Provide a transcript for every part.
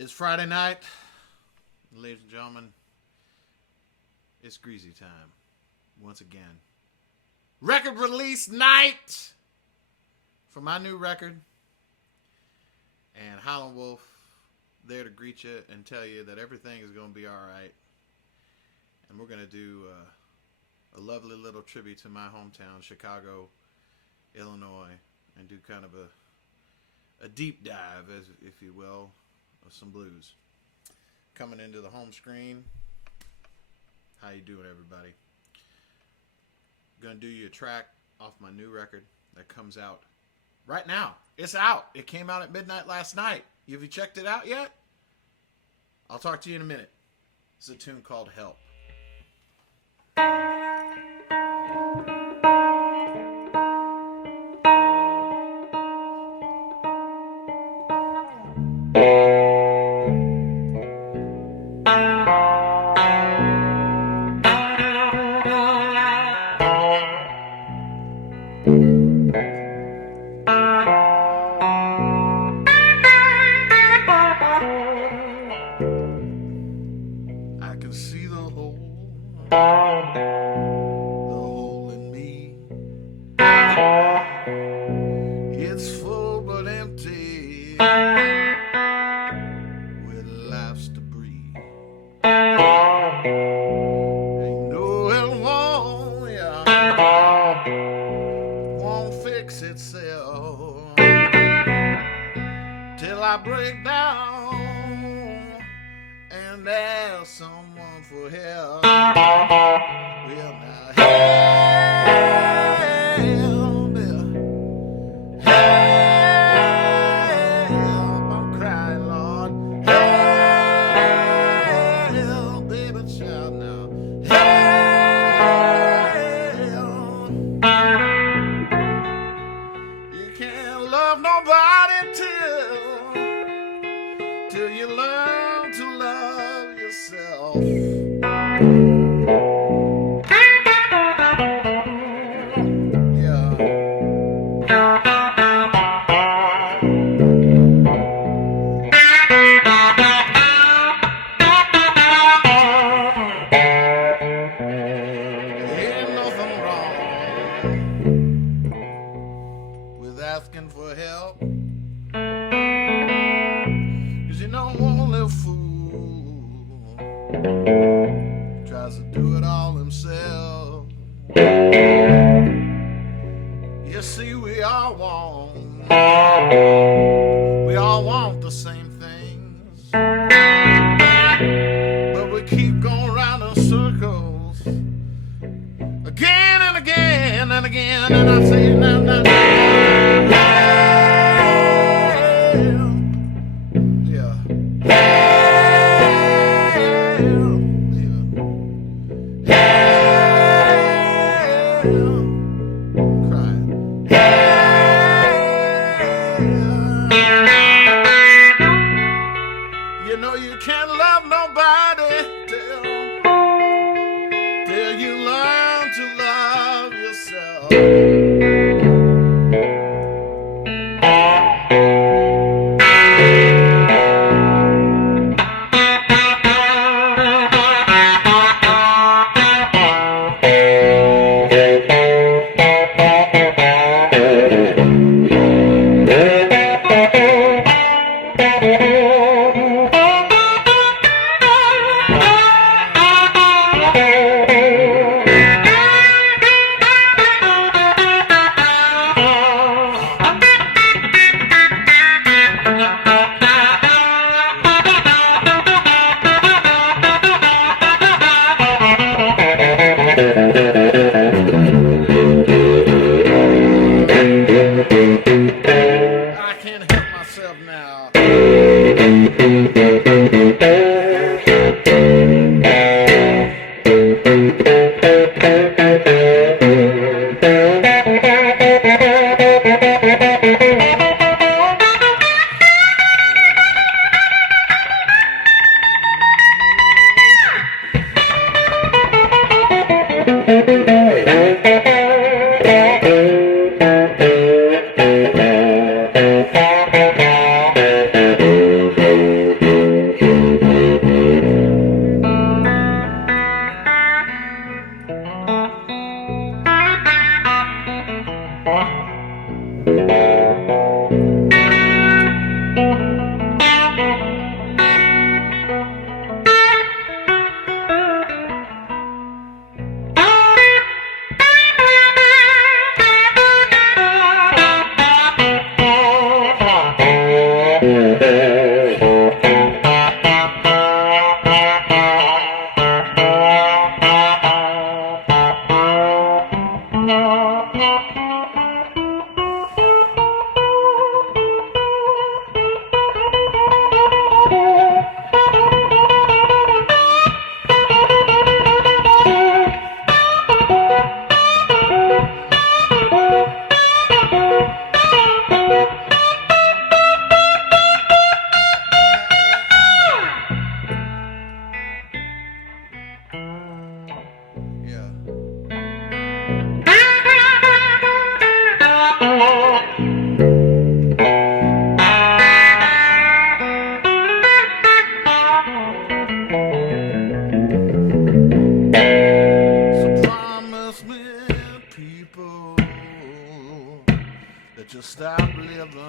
It's Friday night, ladies and gentlemen. It's Greasy time once again. Record release night for my new record. And Howlin' Wolf there to greet you and tell you that everything is going to be all right. And we're going to do a lovely little tribute to my hometown, Chicago, Illinois, and do kind of a deep dive, if you will, of some blues. Coming into the home screen. How you doing, everybody? Gonna do you a track off my new record that comes out right now. It's out. It came out at midnight last night. Have you checked it out yet? I'll talk to you in a minute. It's a tune called Help.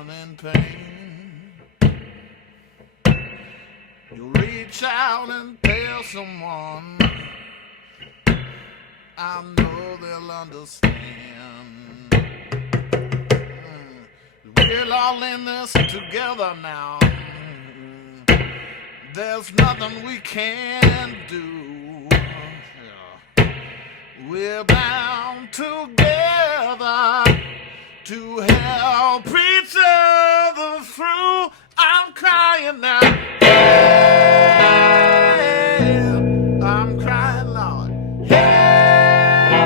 in pain. You reach out and tell someone, I know they'll understand. We're all in this together now. There's nothing we can do. We're bound together to help each other through. I'm crying now. Yeah, I'm crying, Lord. Yeah,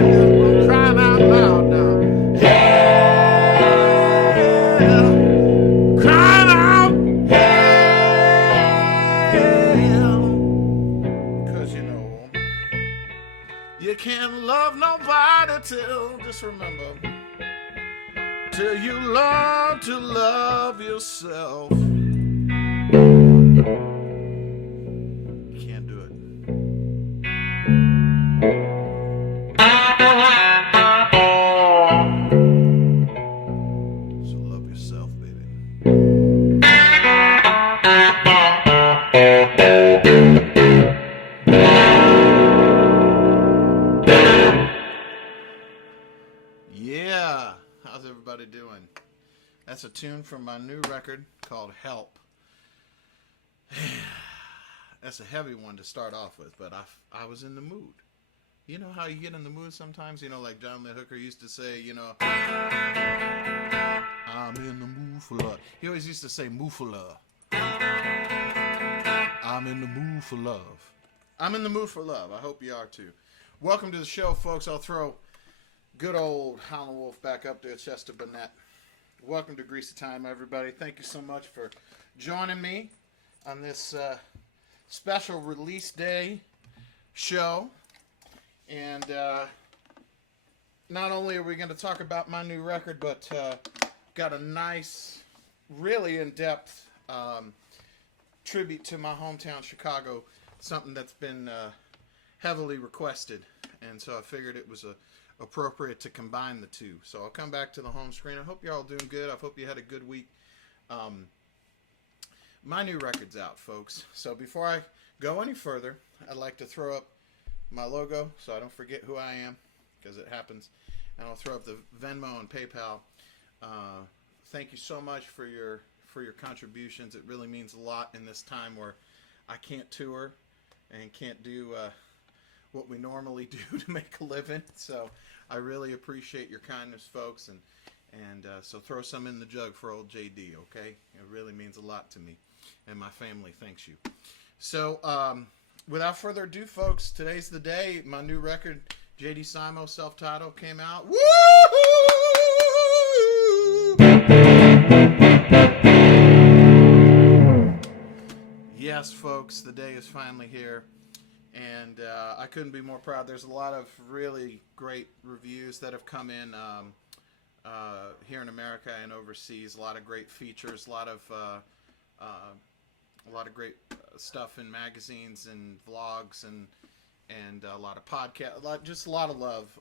I'm crying out loud now. Yeah, crying out. Yeah, 'cause you know you can't love nobody till, just remember, till you learn to love yourself. You can't do it. So love yourself, baby. Yeah, how's everybody doing? That's a tune from my new record called Help. That's a heavy one to start off with, but I was in the mood. You know how you get in the mood sometimes? You know, like John Lee Hooker used to say, you know, I'm in the mood for love. He always used to say, mood for love. I'm in the mood for love. I'm in the mood for love. I hope you are too. Welcome to the show, folks. I'll throw good old Howlin' Wolf back up there, Chester Burnett. Welcome to Greasy Time, everybody. Thank you so much for joining me on this special release day show. And not only are we going to talk about my new record, but got a nice, really in-depth tribute to my hometown, Chicago, something that's been heavily requested. And so I figured it was appropriate to combine the two. So I'll come back to the home screen. I hope you're all doing good. I hope you had a good week. My new record's out, folks. So before I go any further, I'd like to throw up my logo so I don't forget who I am, because it happens. And I'll throw up the Venmo and PayPal. Thank you so much for your contributions. It really means a lot in this time where I can't tour and can't do what we normally do to make a living. So I really appreciate your kindness, folks, and so throw some in the jug for old JD, okay? It really means a lot to me, and my family thanks you. So without further ado, folks, today's the day. My new record, JD Simo, self-titled, came out. Woo! Yes, folks, the day is finally here. And I couldn't be more proud. There's a lot of really great reviews that have come in here in America and overseas. A lot of great features, a lot of great stuff in magazines and vlogs and a lot of podcasts. Just a lot of love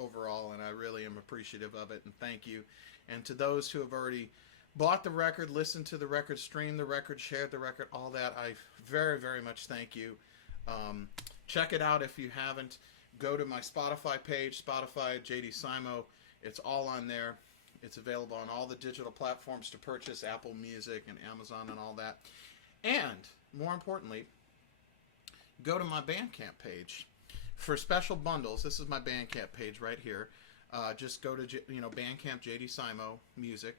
overall, and I really am appreciative of it. And thank you. And to those who have already bought the record, listened to the record, streamed the record, shared the record, all that, I very, very much thank you. Check it out if you haven't. Go to my Spotify page, Spotify, JD Simo. It's all on there. It's available on all the digital platforms to purchase, Apple Music and Amazon and all that. And, more importantly, go to my Bandcamp page for special bundles. This is my Bandcamp page right here. Just go to Bandcamp, JD Simo Music.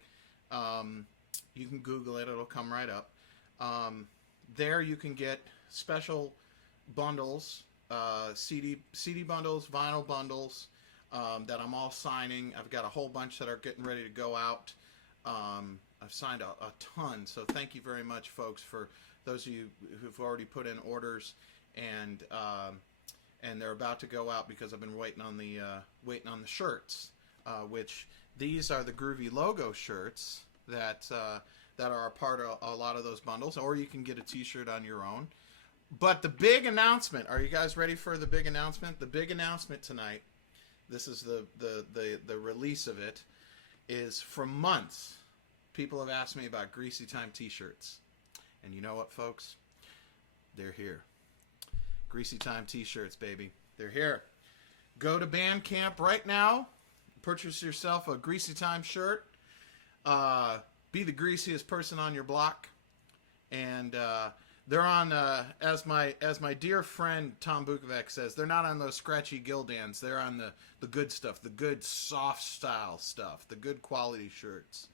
You can Google it. It'll come right up. There you can get special bundles, CD bundles, vinyl bundles that I'm all signing. I've got a whole bunch that are getting ready to go out. I've signed a ton, so thank you very much, folks, for those of you who've already put in orders, and they're about to go out because I've been waiting on the shirts, which these are the Groovy logo shirts that are a part of a lot of those bundles, or you can get a t-shirt on your own. But the big announcement, are you guys ready for the big announcement? The big announcement tonight, this is the release of it, is for months, people have asked me about Greasy Time t-shirts. And you know what, folks? They're here. Greasy Time t-shirts, baby. They're here. Go to Bandcamp right now. Purchase yourself a Greasy Time shirt. Be the greasiest person on your block. And they're on, as my dear friend Tom Bukovac says, they're not on those scratchy Gildans. They're on the good stuff, the good soft style stuff, the good quality shirts.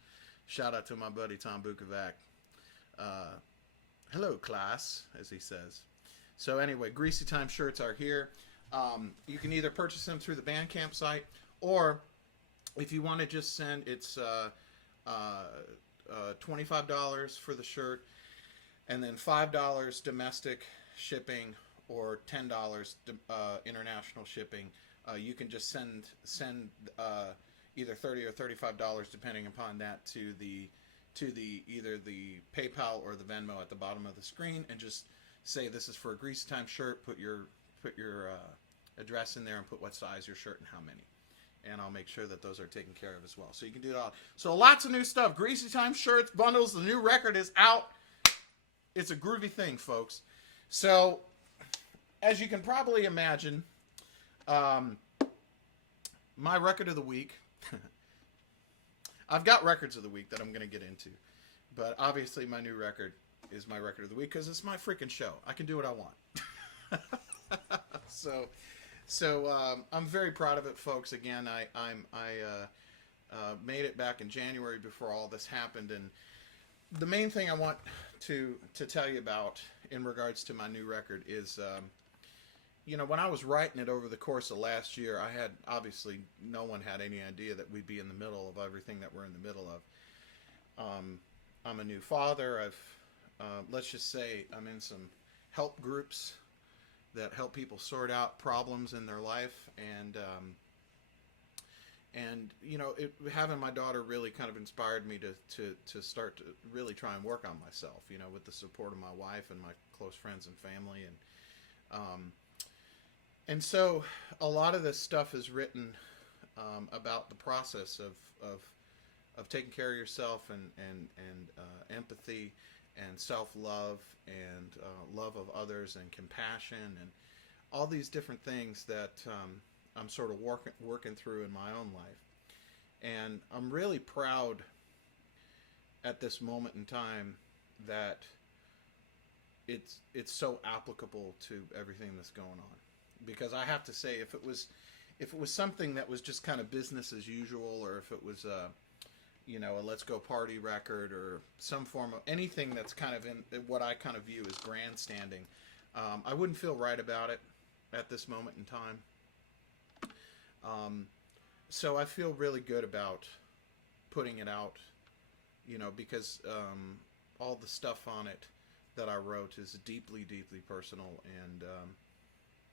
Shout out to my buddy Tom Bukovac. Hello, class, as he says. So anyway, Greasy Time shirts are here. You can either purchase them through the Bandcamp site, or if you want to just send, it's $25 for the shirt, and then $5 domestic shipping, or $10 international shipping. You can just send either $30 or $35, depending upon that, to the either the PayPal or the Venmo at the bottom of the screen, and just say this is for a Greasy Time shirt. Put your address in there and put what size your shirt and how many, and I'll make sure that those are taken care of as well. So you can do it all. So lots of new stuff. Greasy Time shirts, bundles. The new record is out. It's a groovy thing, folks. So as you can probably imagine, my record of the week. I've got records of the week that I'm going to get into, but obviously my new record is my record of the week because it's my freaking show. I can do what I want. So I'm very proud of it, folks. Again, I made it back in January before all this happened, and the main thing I want to tell you about in regards to my new record is, when I was writing it over the course of last year, I had, obviously, no one had any idea that we'd be in the middle of everything that we're in the middle of. I'm a new father. Let's just say I'm in some help groups that help people sort out problems in their life, and having my daughter really kind of inspired me to start to really try and work on myself, with the support of my wife and my close friends and family, and so a lot of this stuff is written about the process of taking care of yourself and empathy and self-love and love of others and compassion and all these different things that I'm sort of working through in my own life. And I'm really proud at this moment in time that it's so applicable to everything that's going on. Because I have to say, if it was something that was just kind of business as usual, or if it was a let's go party record, or some form of anything that's kind of in what I kind of view as grandstanding, I wouldn't feel right about it at this moment in time. So I feel really good about putting it out, because all the stuff on it that I wrote is deeply, deeply personal,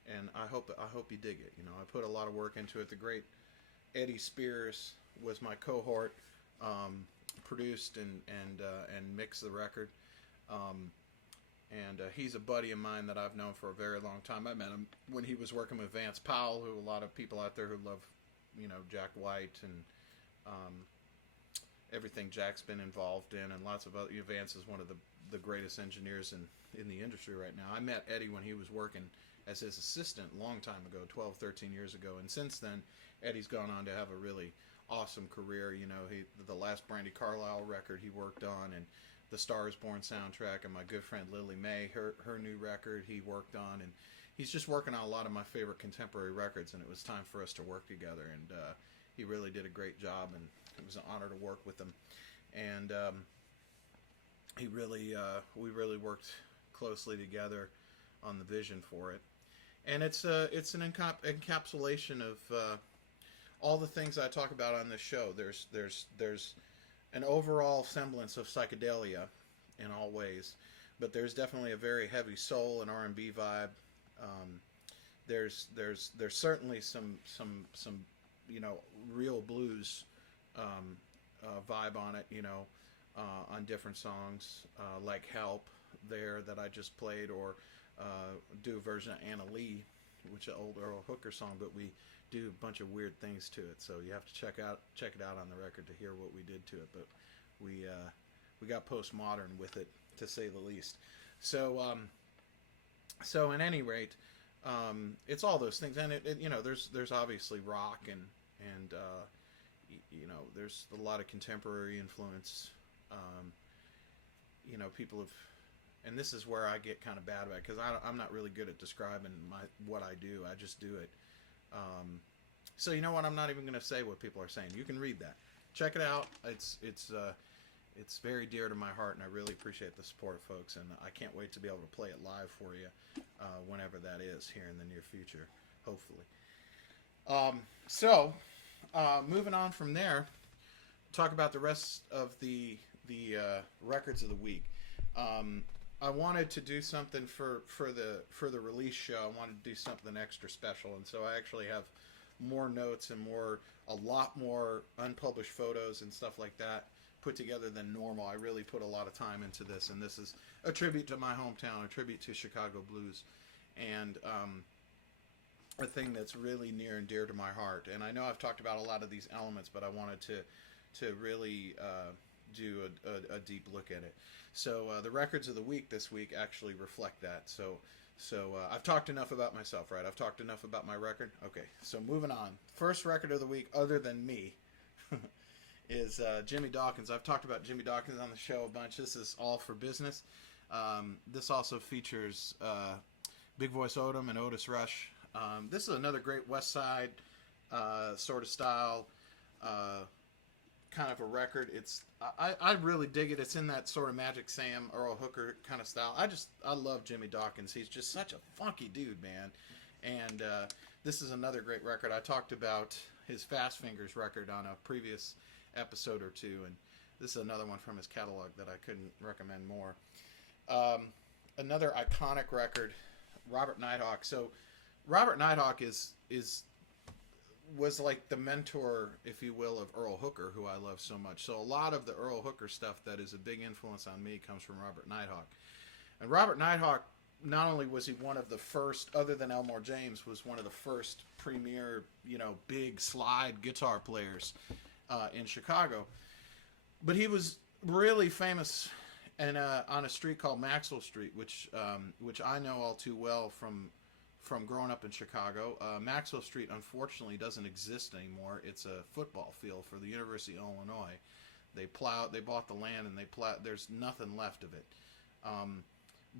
and I hope you dig it. I put a lot of work into it. The great Eddie Spears was my cohort, produced and mixed the record, and he's a buddy of mine that I've known for a very long time. I met him when he was working with Vance Powell, who a lot of people out there who love, Jack White and everything Jack's been involved in, and lots of other. Vance is one of the greatest engineers in the industry right now. I met Eddie when he was working as his assistant a long time ago, 12, 13 years ago. And since then, Eddie's gone on to have a really awesome career. The last Brandy Carlisle record he worked on, and the Star is Born soundtrack, and my good friend Lily Mae, her new record he worked on. And he's just working on a lot of my favorite contemporary records, and it was time for us to work together. And he really did a great job, and it was an honor to work with him. And we really worked closely together on the vision for it. And it's an encapsulation of all the things I talk about on this show. There's an overall semblance of psychedelia in all ways, but there's definitely a very heavy soul and R&B vibe. There's certainly some real blues vibe on it, on different songs, like Help there that I just played, or do a version of Anna Lee, which is an old Earl Hooker song, but we do a bunch of weird things to it. So you have to check it out on the record to hear what we did to it. But we got postmodern with it, to say the least. So so in any rate, it's all those things, and it you know, there's obviously rock and you know, there's a lot of contemporary influence. You know, people have, and this is where I get kind of bad about it, because I'm not really good at describing what I do. I just do it. So you know what? I'm not even going to say what people are saying. You can read that. Check it out. It's very dear to my heart, and I really appreciate the support, folks. And I can't wait to be able to play it live for you whenever that is here in the near future, hopefully. So moving on from there, talk about the rest of the records of the week. I wanted to do something for the release show. I wanted to do something extra special, and so I actually have more notes and a lot more unpublished photos and stuff like that put together than normal. I really put a lot of time into this, and this is a tribute to my hometown, a tribute to Chicago blues, and a thing that's really near and dear to my heart. And I know I've talked about a lot of these elements, but I wanted to really do a deep look at it. So the records of the week this week actually reflect that. So I've talked enough about myself, right? I've talked enough about my record. Okay, so moving on. First record of the week, other than me, is Jimmy Dawkins. I've talked about Jimmy Dawkins on the show a bunch. This is All for Business. This also features Big Voice Odom and Otis Rush. This is another great West Side sort of style kind of a record. I really dig it. It's in that sort of Magic Sam, Earl Hooker kind of style. I love Jimmy Dawkins. He's just such a funky dude, man. And this is another great record. I talked about his Fast Fingers record on a previous episode or two, and this is another one from his catalog that I couldn't recommend more. Another iconic record, Robert Nighthawk. So Robert Nighthawk was like the mentor, if you will, of Earl Hooker, who I love so much. So a lot of the Earl Hooker stuff that is a big influence on me comes from Robert Nighthawk. And Robert Nighthawk, not only was he one of the first, other than Elmore James, was one of the first premier, you know, big slide guitar players in Chicago, but he was really famous and on a street called Maxwell Street, which I know all too well from growing up in Chicago. Maxwell Street, unfortunately, doesn't exist anymore. It's a football field for the University of Illinois. They bought the land, and there's nothing left of it.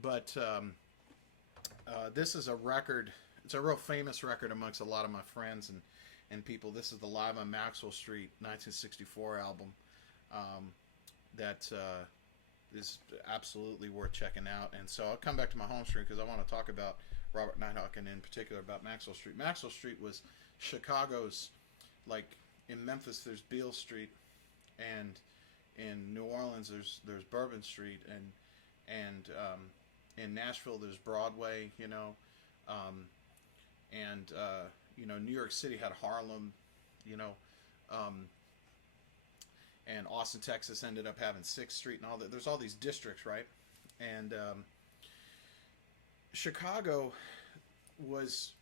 But this is a record. It's a real famous record amongst a lot of my friends and people. This is the Live on Maxwell Street 1964 album that is absolutely worth checking out. And so I'll come back to my home stream because I want to talk about Robert Nighthawk, and in particular about Maxwell Street. Maxwell Street was Chicago's, like in Memphis there's Beale Street, and in New Orleans there's Bourbon Street, and in Nashville there's Broadway, you know, and you know, New York City had Harlem, you know, and Austin, Texas ended up having 6th Street and all that. There's all these districts, right? And Chicago was,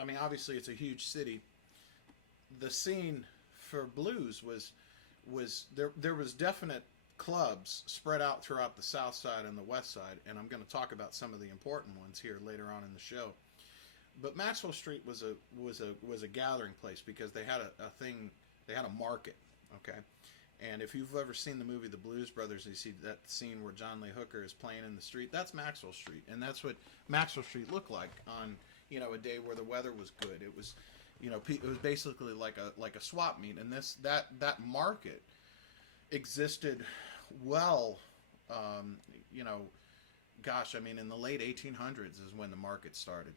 I mean, obviously it's a huge city. The scene for blues was there was definite clubs spread out throughout the South Side and the West Side, and I'm going to talk about some of the important ones here later on in the show. But Maxwell Street was a gathering place because they had a thing. They had a market, okay. And if you've ever seen the movie The Blues Brothers, you see that scene where John Lee Hooker is playing in the street. That's Maxwell Street, and that's what Maxwell Street looked like on, you know, a day where the weather was good. It was, you know, it was basically like a swap meet, and that market existed well, you know, gosh, I mean, in the late 1800s is when the market started.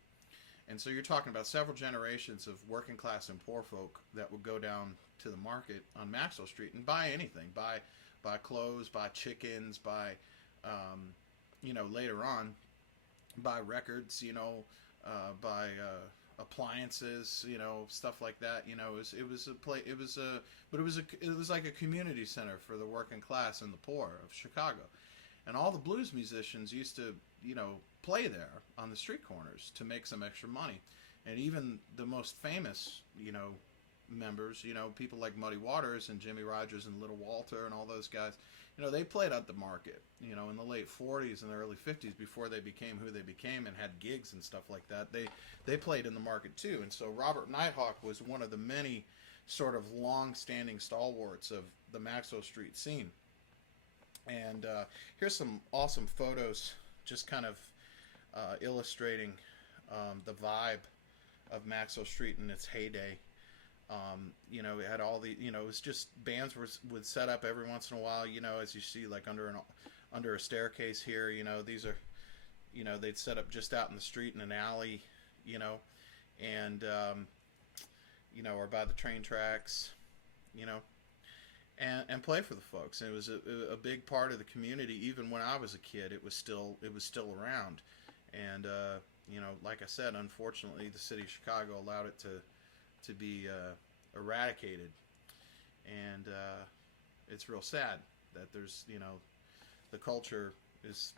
And so you're talking about several generations of working class and poor folk that would go down to the market on Maxwell Street and buy anything, buy clothes, buy chickens, buy, you know, later on, buy records, you know, buy appliances, you know, stuff like that. You know, it was like a community center for the working class and the poor of Chicago. And all the blues musicians used to, you know, play there on the street corners to make some extra money. And even the most famous, members, people like Muddy Waters and Jimmy Rogers and Little Walter and all those guys, they played at the market, in the late 40s and the early 50s before they became who they became and had gigs and stuff like that. They played in the market too. And so Robert Nighthawk was one of the many sort of long-standing stalwarts of the Maxwell Street scene. And here's some awesome photos just kind of illustrating the vibe of Maxwell Street in its heyday. It had all the, it was just bands would set up every once in a while, as you see, like under a staircase here, these are, they'd set up just out in the street in an alley, and, or by the train tracks, and play for the folks. And it was a big part of the community. Even when I was a kid, it was still around. And, like I said, unfortunately, the city of Chicago allowed it to be eradicated, and it's real sad that there's the culture is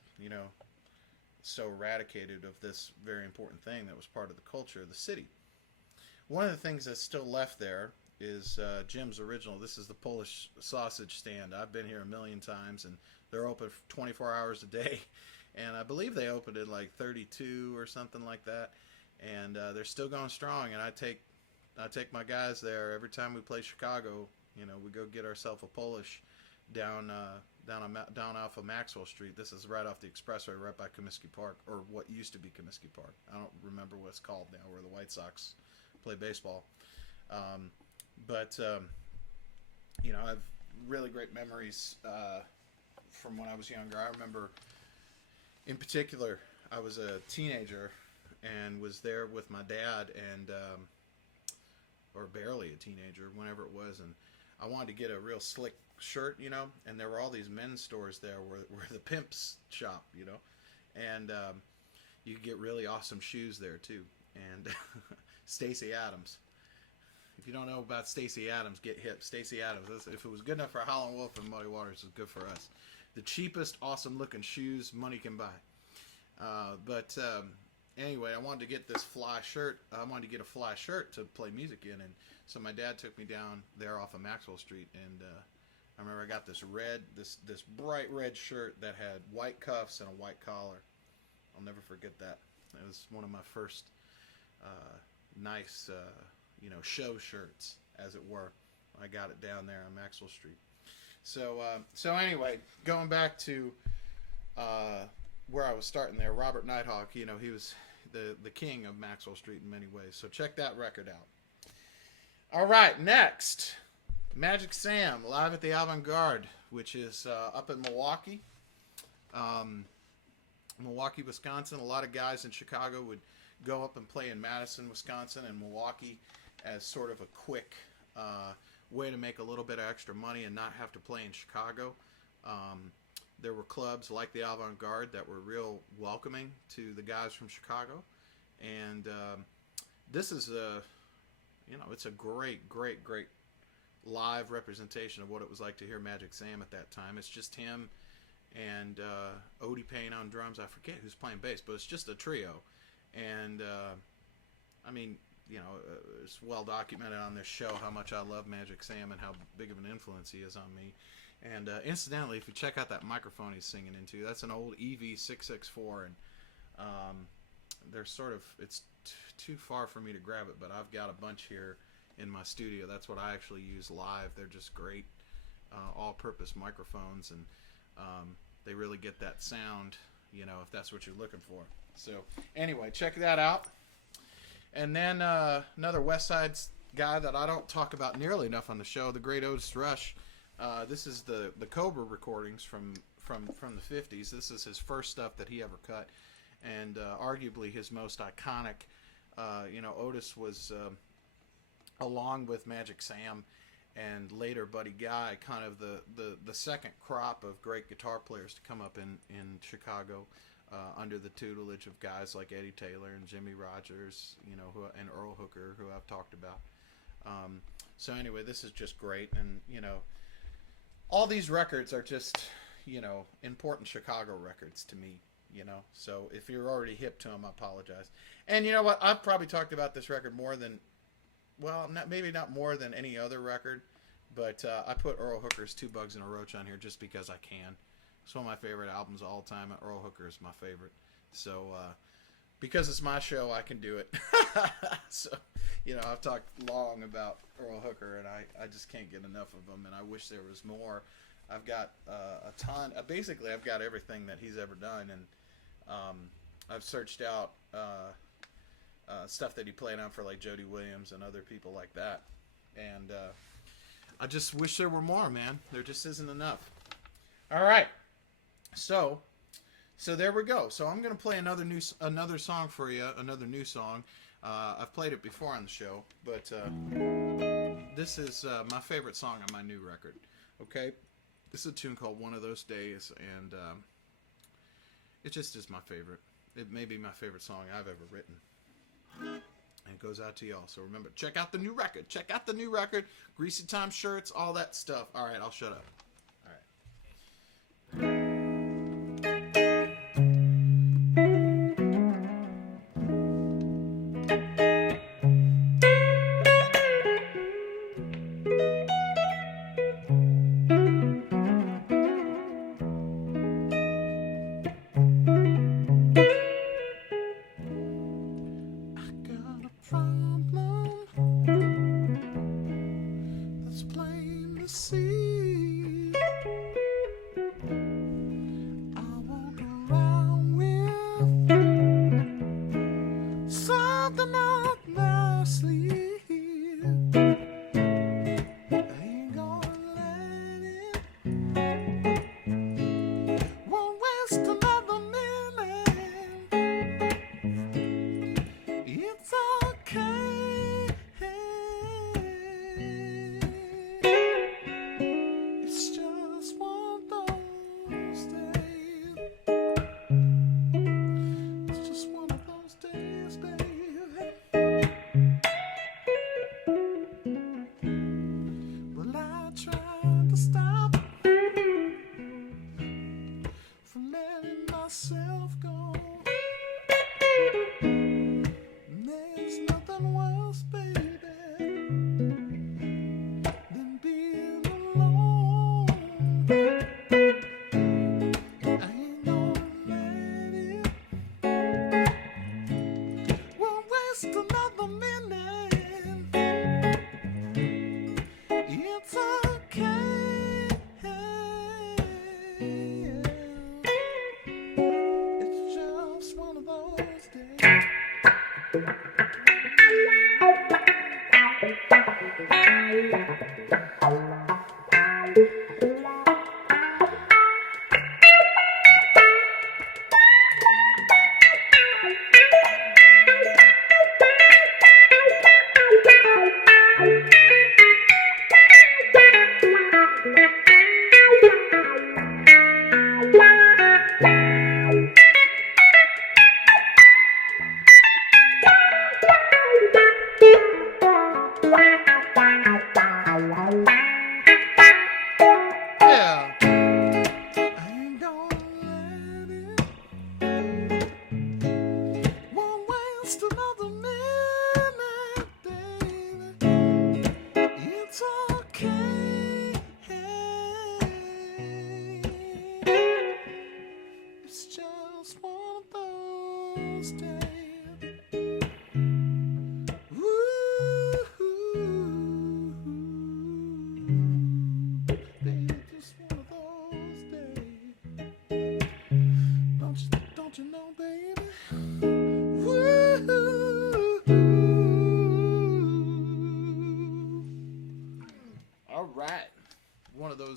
so eradicated of this very important thing that was part of the culture of the city. One of the things that's still left there is Jim's Original. This is the Polish sausage stand. I've been here a million times, and they're open 24 hours a day, and I believe they opened in like 32 or something like that, and they're still going strong. And I take my guys there every time we play Chicago. We go get ourselves a Polish down off of Maxwell Street. This is right off the expressway, right by Comiskey Park, or what used to be Comiskey Park. I don't remember what it's called now, where the White Sox play baseball. But I have really great memories from when I was younger. I remember, in particular, I was a teenager and was there with my dad, and or barely a teenager, whenever it was, and I wanted to get a real slick shirt, and there were all these men's stores there where the pimps shop, and you could get really awesome shoes there too. And Stacey Adams. If you don't know about Stacey Adams, get hip. Stacey Adams. If it was good enough for Howlin' Wolf and Muddy Waters, it's good for us. The cheapest, awesome-looking shoes money can buy. But anyway, I wanted to get this fly shirt. I wanted to get a fly shirt to play music in, and so my dad took me down there off of Maxwell Street, and I remember I got this bright red shirt that had white cuffs and a white collar. I'll never forget that. It was one of my first nice, show shirts, as it were. I got it down there on Maxwell Street. So anyway, going back to where I was starting there, Robert Nighthawk, he was the king of Maxwell Street in many ways. So check that record out. All right, next, Magic Sam, live at the Avant-Garde, which is up in Milwaukee. Milwaukee, Wisconsin. A lot of guys in Chicago would go up and play in Madison, Wisconsin, and Milwaukee as sort of a quick way to make a little bit of extra money and not have to play in Chicago. There were clubs like the Avant-Garde that were real welcoming to the guys from Chicago, and this is it's a great live representation of what it was like to hear Magic Sam at that time. It's just him and Odie Payne on drums. I forget who's playing bass, but it's just a trio. And it's well documented on this show how much I love Magic Sam and how big of an influence he is on me. And incidentally, if you check out that microphone he's singing into, that's an old EV664, and they're sort of, it's too far for me to grab it, but I've got a bunch here in my studio. That's what I actually use live. They're just great all-purpose microphones, and they really get that sound, if that's what you're looking for. So anyway, check that out. And then another West Side guy that I don't talk about nearly enough on the show, the great Otis Rush. This is the Cobra recordings from the 50s. This is his first stuff that he ever cut, and arguably his most iconic. Otis was, along with Magic Sam and later Buddy Guy, kind of the second crop of great guitar players to come up in Chicago, under the tutelage of guys like Eddie Taylor and Jimmy Rogers, and Earl Hooker, who I've talked about. So anyway, this is just great, and all these records are just important Chicago records to me. So if you're already hip to them, I apologize. And you know what? I've probably talked about this record more than, well, maybe not more than any other record, but I put Earl Hooker's Two Bugs and a Roach on here just because I can. It's one of my favorite albums of all time, and Earl Hooker is my favorite. So because it's my show, I can do it. So, I've talked long about Earl Hooker, and I just can't get enough of him, and I wish there was more. I've got a ton. Basically, I've got everything that he's ever done, and I've searched out stuff that he played on for like Jody Williams and other people like that, and I just wish there were more, man. There just isn't enough. All right, so there we go. So I'm gonna play another song for you, another new song. I've played it before on the show, but this is my favorite song on my new record. Okay, this is a tune called "One of Those Days," and it just is my favorite. It may be my favorite song I've ever written. And it goes out to y'all. So remember, check out the new record. Check out the new record. Greasy Time shirts, all that stuff. All right, I'll shut up. All right.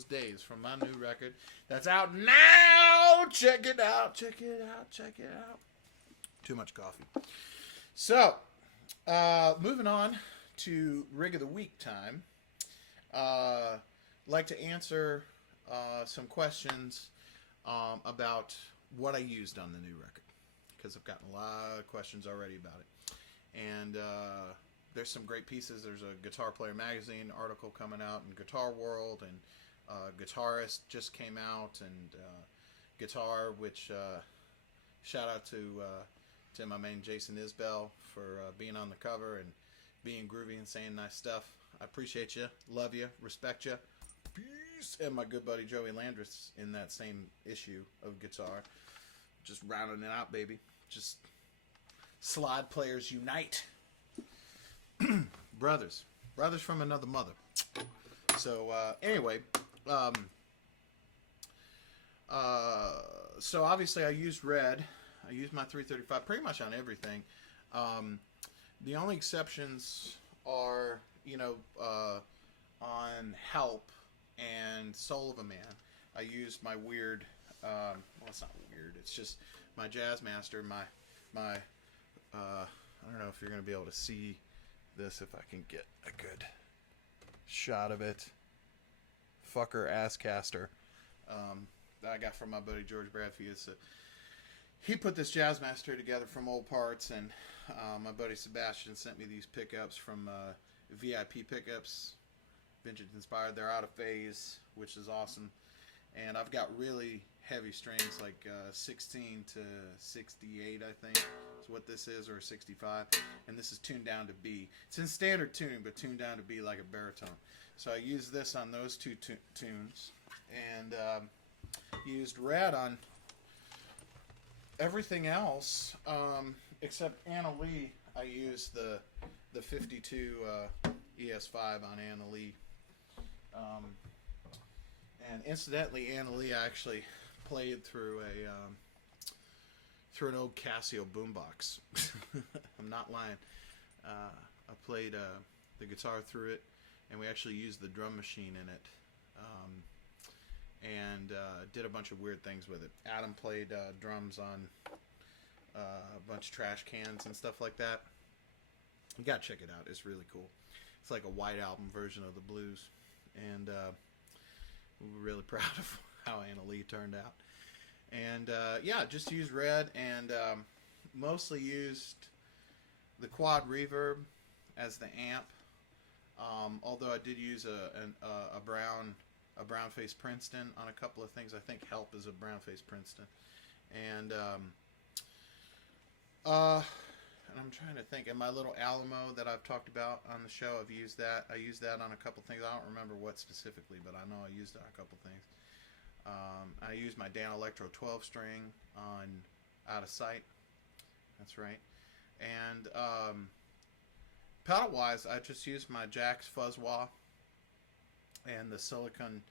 Days from my new record that's out now. Check it out. Check it out. Check it out. Too much coffee. So, moving on to Rig of the Week time. Like to answer some questions about what I used on the new record, because I've gotten a lot of questions already about it. And there's some great pieces. There's a Guitar Player Magazine article coming out in Guitar World, and Guitarist just came out, and Guitar, which shout out to my man Jason Isbell for being on the cover and being groovy and saying nice stuff. I appreciate you, love you, respect you. Peace. And my good buddy Joey Landris in that same issue of Guitar. Just rounding it out, baby. Just slide players unite. Brothers from another mother. So anyway, so obviously I used red. I used my 335 pretty much on everything. The only exceptions are, on Help and Soul of a Man. I used my weird, well, it's not weird. It's just my Jazzmaster, my I don't know if you're going to be able to see this, if I can get a good shot of it. Fucker Asscaster. That I got from my buddy George Bradfield. He put this Jazzmaster together from old parts, and my buddy Sebastian sent me these pickups from VIP Pickups, vintage inspired. They're out of phase, which is awesome. And I've got really heavy strings, like 16 to 68, I think is what this is, or 65. And this is tuned down to B. It's in standard tuning, but tuned down to B like a baritone. So I used this on those two tunes, and used red on everything else, except Anna Lee. I used the 52 ES5 on Anna Lee. And incidentally, Anna Lee actually played through an old Casio boombox. I'm not lying. I played the guitar through it, and we actually used the drum machine in it, and did a bunch of weird things with it. Adam played drums on a bunch of trash cans and stuff like that. You gotta check it out. It's really cool. It's like a white album version of the blues, and we were really proud of how Anna Lee turned out. And yeah, just used red, and mostly used the quad reverb as the amp. Although I did use a brown face Princeton on a couple of things. I think Help is a brown face Princeton, and I'm trying to think. And my little Alamo that I've talked about on the show, I've used that. I used that on a couple things. I don't remember what specifically, but I know I used it on a couple things. I used my Dan Electro 12 string on Out of Sight. That's right. And pedal wise, I just used my Jack's Fuzz Wah and the Silicon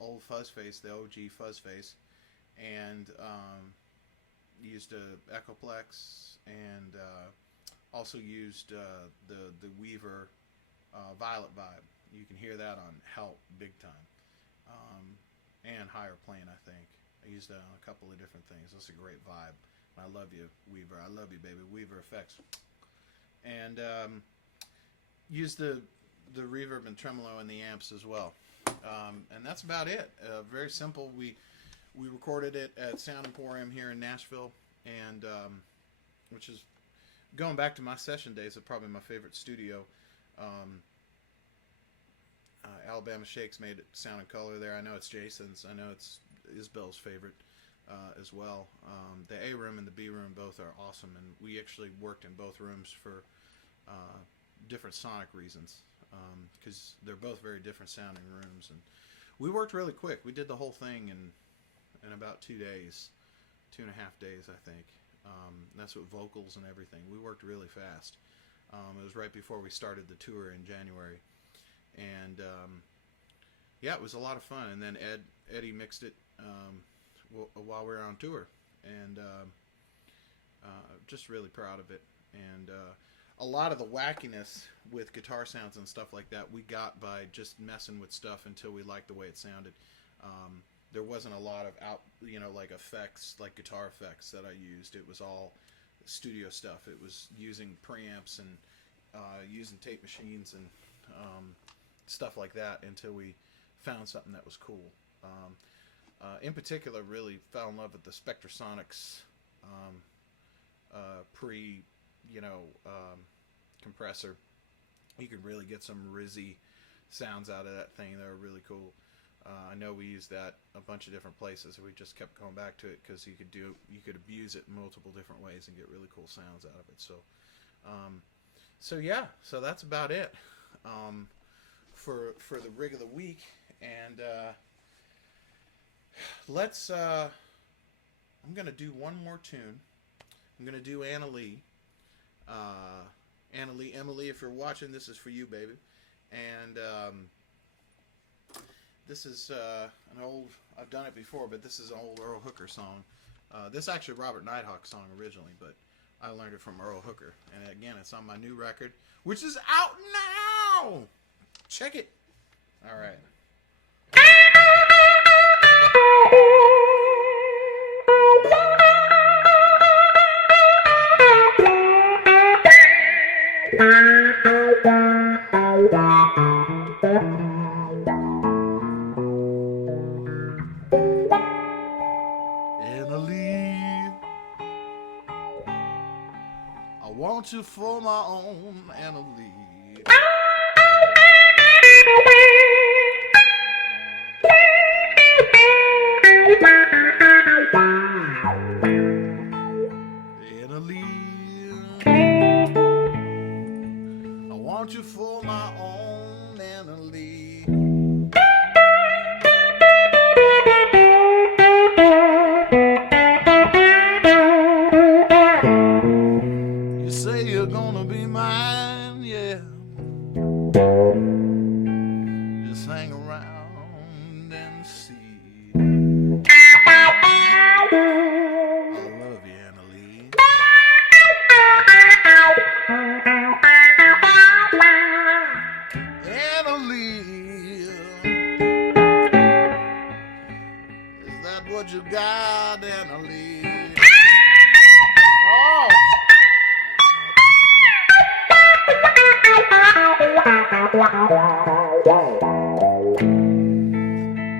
old fuzz face, the OG fuzz face, and used a Echoplex, and also used the Weaver Violet Vibe. You can hear that on Help big time, and Higher Plane. I think I used that on a couple of different things. That's a great vibe. I love you, Weaver. I love you, baby. Weaver Effects. And used the reverb and tremolo in the amps as well. And that's about it. Very simple. We recorded it at Sound Emporium here in Nashville, and which is, going back to my session days, is probably my favorite studio. Alabama Shakes made it sound and color there. I know it's Jason's. I know it's Isbell's favorite as well. The A room and the B room both are awesome, and we actually worked in both rooms for different sonic reasons, because they're both very different sounding rooms. And we worked really quick. We did the whole thing in about 2 days, 2.5 days, I think. That's with vocals and everything. We worked really fast. It was right before we started the tour in January, and yeah, it was a lot of fun. And then Eddie mixed it while we were on tour, and just really proud of it. And a lot of the wackiness with guitar sounds and stuff like that we got by just messing with stuff until we liked the way it sounded. There wasn't a lot of like effects, like guitar effects that I used. It was all studio stuff. It was using preamps and using tape machines and stuff like that until we found something that was cool. In particular, really fell in love with the Spectrasonics compressor. You can really get some rizzy sounds out of that thing. They were really cool. I know we used that a bunch of different places. We just kept going back to it because you could abuse it in multiple different ways and get really cool sounds out of it. So yeah, so that's about it for the rig of the week. And let's. I'm gonna do one more tune. I'm gonna do Anna Lee. Anna Lee, Emily, if you're watching, this is for you, baby. And this is an old, I've done it before, but this is an old Earl Hooker song. This is actually a Robert Nighthawk song originally, but I learned it from Earl Hooker. And again, it's on my new record, which is out now! Check it. All right. I want you for my own, Anna Lee. Anna Lee, I want you for my own, Anna Lee. You say you're gonna be mine, yeah. Just hang around and see. I love you, Anna Lee. Anna Lee, is that what you got, Anna Lee? Oh!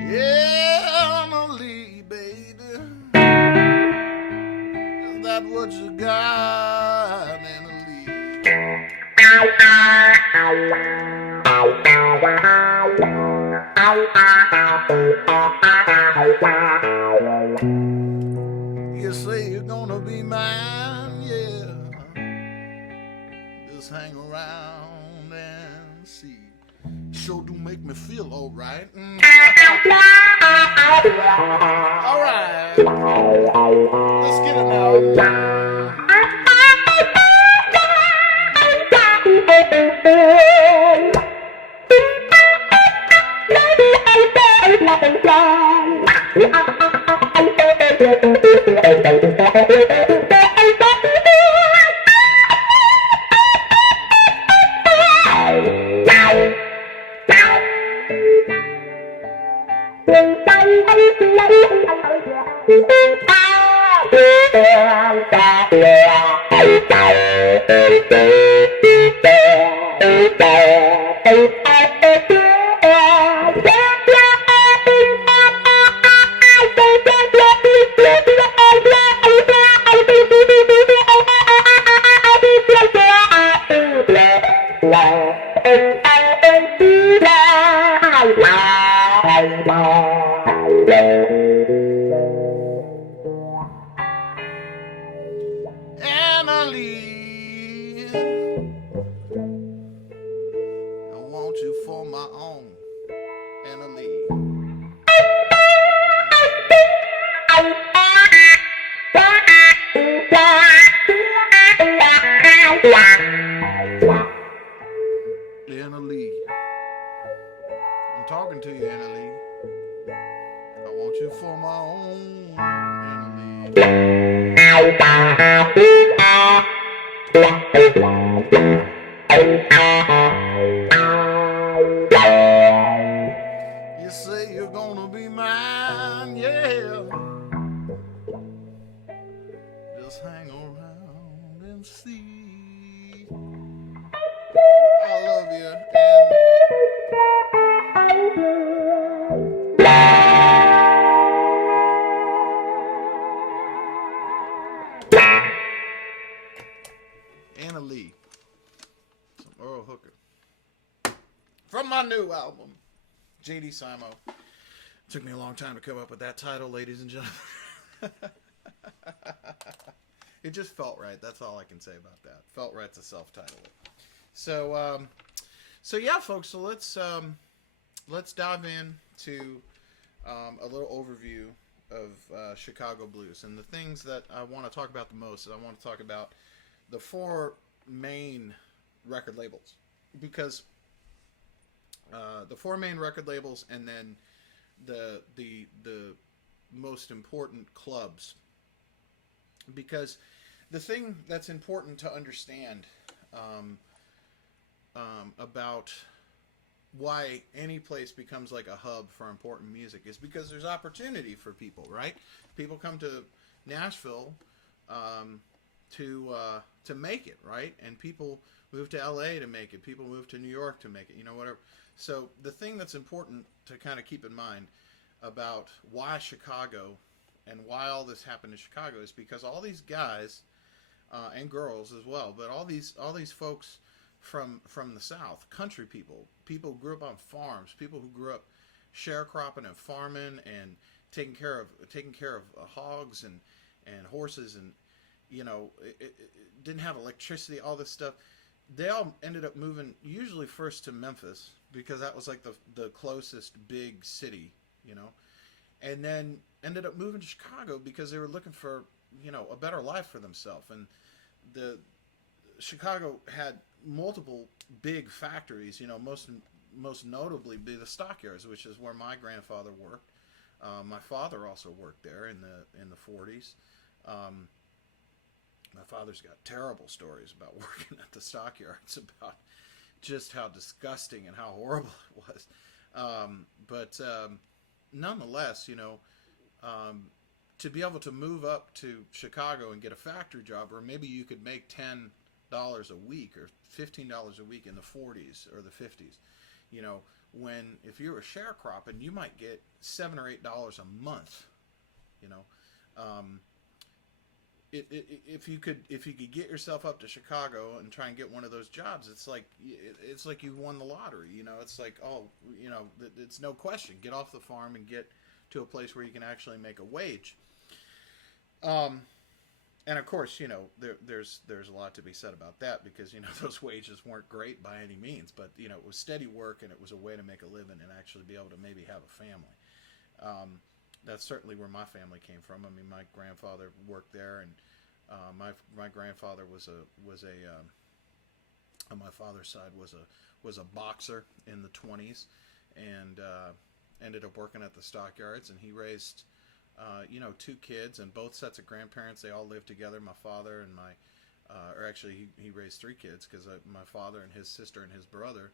Yeah, Anna Lee, baby, is that what you got, Anna Lee? You say you're gonna be mine, yeah. Just hang around and see. Sure do make me feel alright. Alright. Let's get it now. Anna Lee, I want you for my own, Anna Lee. Anna Lee, I'm talking to you, Anna Lee. I want you for my own, Anna Lee. You say you're gonna be mine, yeah. Just hang around and see. I love you. Anna Lee, some Earl Hooker from my new album, JD Simo. Took me a long time to come up with that title, ladies and gentlemen. It just felt right. That's all I can say about that. Felt right to self-title it. So yeah, folks. So let's dive into a little overview of Chicago blues, and the things that I want to talk about the most is I want to talk about the four main record labels, because the four main record labels, and then the most important clubs. Because the thing that's important to understand about why any place becomes like a hub for important music is because there's opportunity for people, right? People come to Nashville to make it, right? And people move to LA to make it. People move to New York to make it, whatever. So the thing that's important to kind of keep in mind about why Chicago and why all this happened in Chicago is because all these guys and girls as well, but all these folks from the South, country people who grew up on farms, people who grew up sharecropping and farming and taking care of hogs and horses, and it didn't have electricity, all this stuff. They all ended up moving usually first to Memphis because that was like the closest big city, and then ended up moving to Chicago because they were looking for a better life for themselves. And the Chicago had multiple big factories, most notably be the stockyards, which is where my grandfather worked. My father also worked there in the 40s. My father's got terrible stories about working at the stockyards, about just how disgusting and how horrible it was. But nonetheless, to be able to move up to Chicago and get a factory job, or maybe you could make $10 a week or $15 a week in the 40s or the 50s, if you were sharecropping, you might get $7 or $8 a month, if you could get yourself up to Chicago and try and get one of those jobs, it's like you won the lottery. It's like, it's no question. Get off the farm and get to a place where you can actually make a wage. And of course, there's a lot to be said about that, because those wages weren't great by any means, but it was steady work, and it was a way to make a living and actually be able to maybe have a family. That's certainly where my family came from. I mean, my grandfather worked there, and my grandfather was on my father's side was a boxer in the 20s, and ended up working at the stockyards, and he raised two kids, and both sets of grandparents. They all lived together. My father and or actually he raised three kids, because my father and his sister and his brother.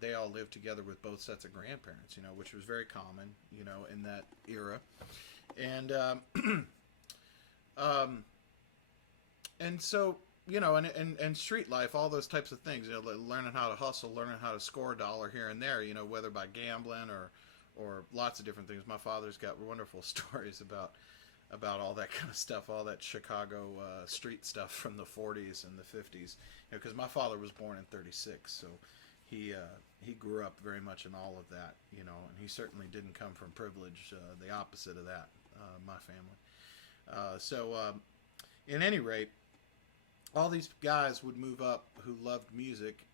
They all lived together with both sets of grandparents, which was very common, in that era. And, and so, and street life, all those types of things, learning how to hustle, learning how to score a dollar here and there, whether by gambling or lots of different things. My father's got wonderful stories about all that kind of stuff, all that Chicago street stuff from the 40s and the 50s, because my father was born in 36, so he grew up very much in all of that, and he certainly didn't come from privilege, the opposite of that, my family. So in any rate, all these guys would move up who loved music,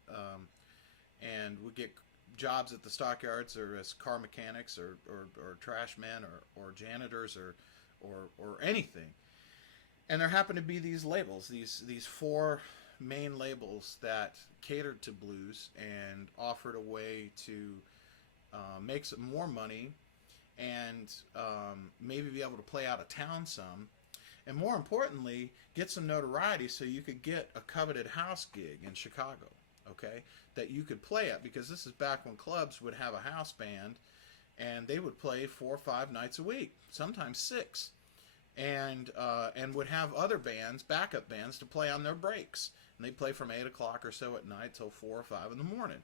and would get jobs at the stockyards, or as car mechanics, or trash men, or janitors, or anything. And there happened to be these labels, these four main labels that catered to blues and offered a way to make some more money, and maybe be able to play out of town some, and more importantly, get some notoriety so you could get a coveted house gig in Chicago, okay, that you could play at, because this is back when clubs would have a house band, and they would play 4 or 5 nights a week, sometimes 6, and would have other bands, backup bands, to play on their breaks. And they'd play from 8 o'clock or so at night till 4 or 5 in the morning,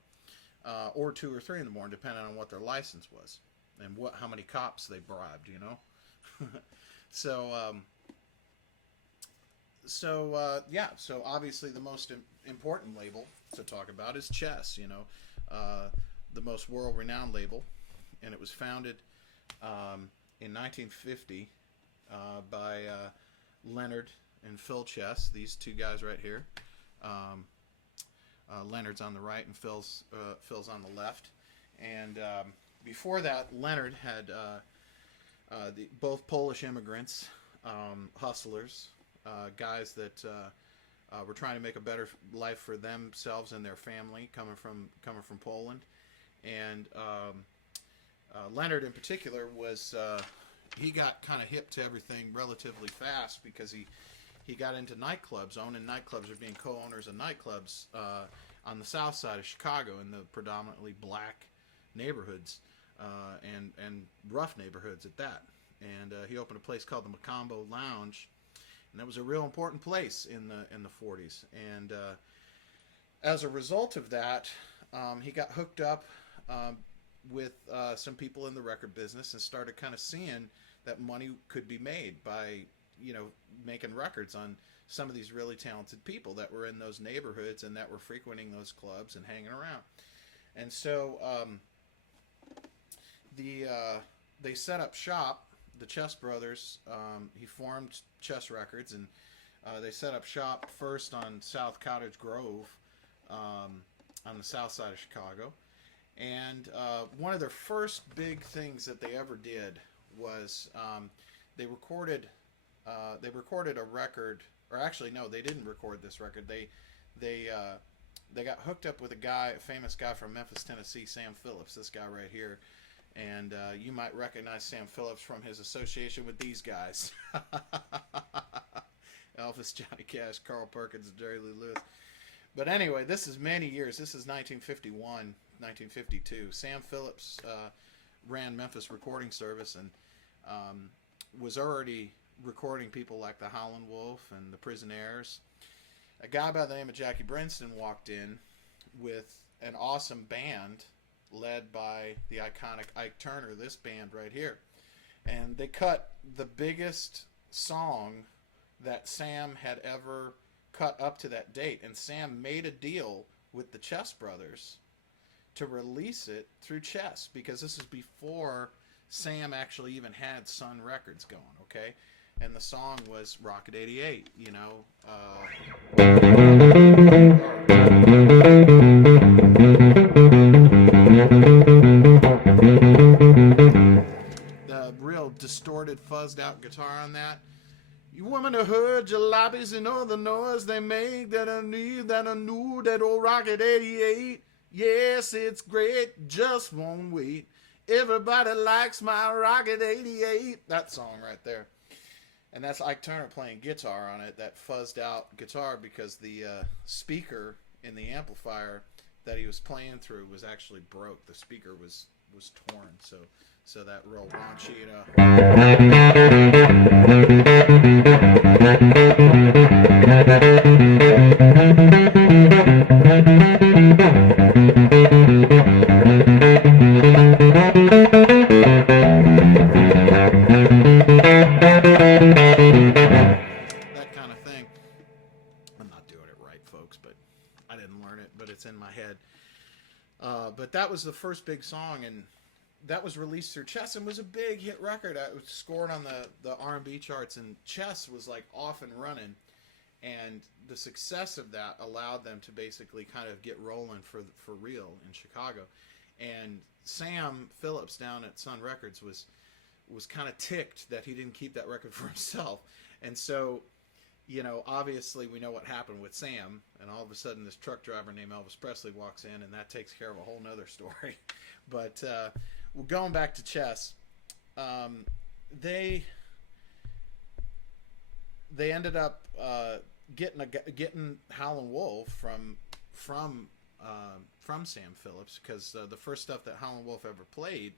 or 2 or 3 in the morning, depending on what their license was and how many cops they bribed, So so obviously the most important label to talk about is Chess, the most world-renowned label, and it was founded in 1950 by Leonard and Phil Chess, these two guys right here. Leonard's on the right and Phil's on the left. And before that, Leonard had both Polish immigrants, hustlers, guys that were trying to make a better life for themselves and their family, coming from Poland. And Leonard in particular was he got kind of hip to everything relatively fast because he got into nightclubs, owning nightclubs or being co-owners of nightclubs on the south side of Chicago in the predominantly black neighborhoods and rough neighborhoods at that. And he opened a place called the Macombo Lounge, and that was a real important place in the 40s. And as a result of that, he got hooked up with some people in the record business and started kind of seeing that money could be made by, making records on some of these really talented people that were in those neighborhoods and that were frequenting those clubs and hanging around. And so they set up shop, the Chess brothers. He formed Chess Records, and they set up shop first on South Cottage Grove on the south side of Chicago. And one of their first big things that they ever did was they recorded a record, or actually no, they didn't record this record. They got hooked up with a famous guy from Memphis, Tennessee, Sam Phillips. This guy right here, and you might recognize Sam Phillips from his association with these guys: Elvis, Johnny Cash, Carl Perkins, and Jerry Lee Lewis. But anyway, this is many years. This is 1951, 1952. Sam Phillips ran Memphis Recording Service and was already recording people like the Howlin' Wolf and the Prisonaires. A guy by the name of Jackie Brinston walked in with an awesome band led by the iconic Ike Turner, this band right here. And they cut the biggest song that Sam had ever cut up to that date. And Sam made a deal with the Chess brothers to release it through Chess, because this is before Sam actually even had Sun Records going, okay? And the song was Rocket 88, the real distorted, fuzzed out guitar on that. You woman have heard jalopies and all the noise they make, that I knew that old Rocket 88. Yes, it's great, just won't wait. Everybody likes my Rocket 88. That song right there. And that's Ike Turner playing guitar on it, that fuzzed out guitar, because the speaker in the amplifier that he was playing through was actually broke. The speaker was torn, so that real raunchy, that kind of thing. I'm not doing it right, folks, but I didn't learn it, but it's in my head. But that was the first big song, and that was released through Chess and was a big hit record. It was scored on the R&B charts, and Chess was like off and running. And the success of that allowed them to basically kind of get rolling for real in Chicago. And Sam Phillips down at Sun Records was kind of ticked that he didn't keep that record for himself. And so, obviously we know what happened with Sam, and all of a sudden this truck driver named Elvis Presley walks in, and that takes care of a whole nother story. But going back to Chess, they ended up getting Howlin' Wolf from Sam Phillips, because the first stuff that Howlin' Wolf ever played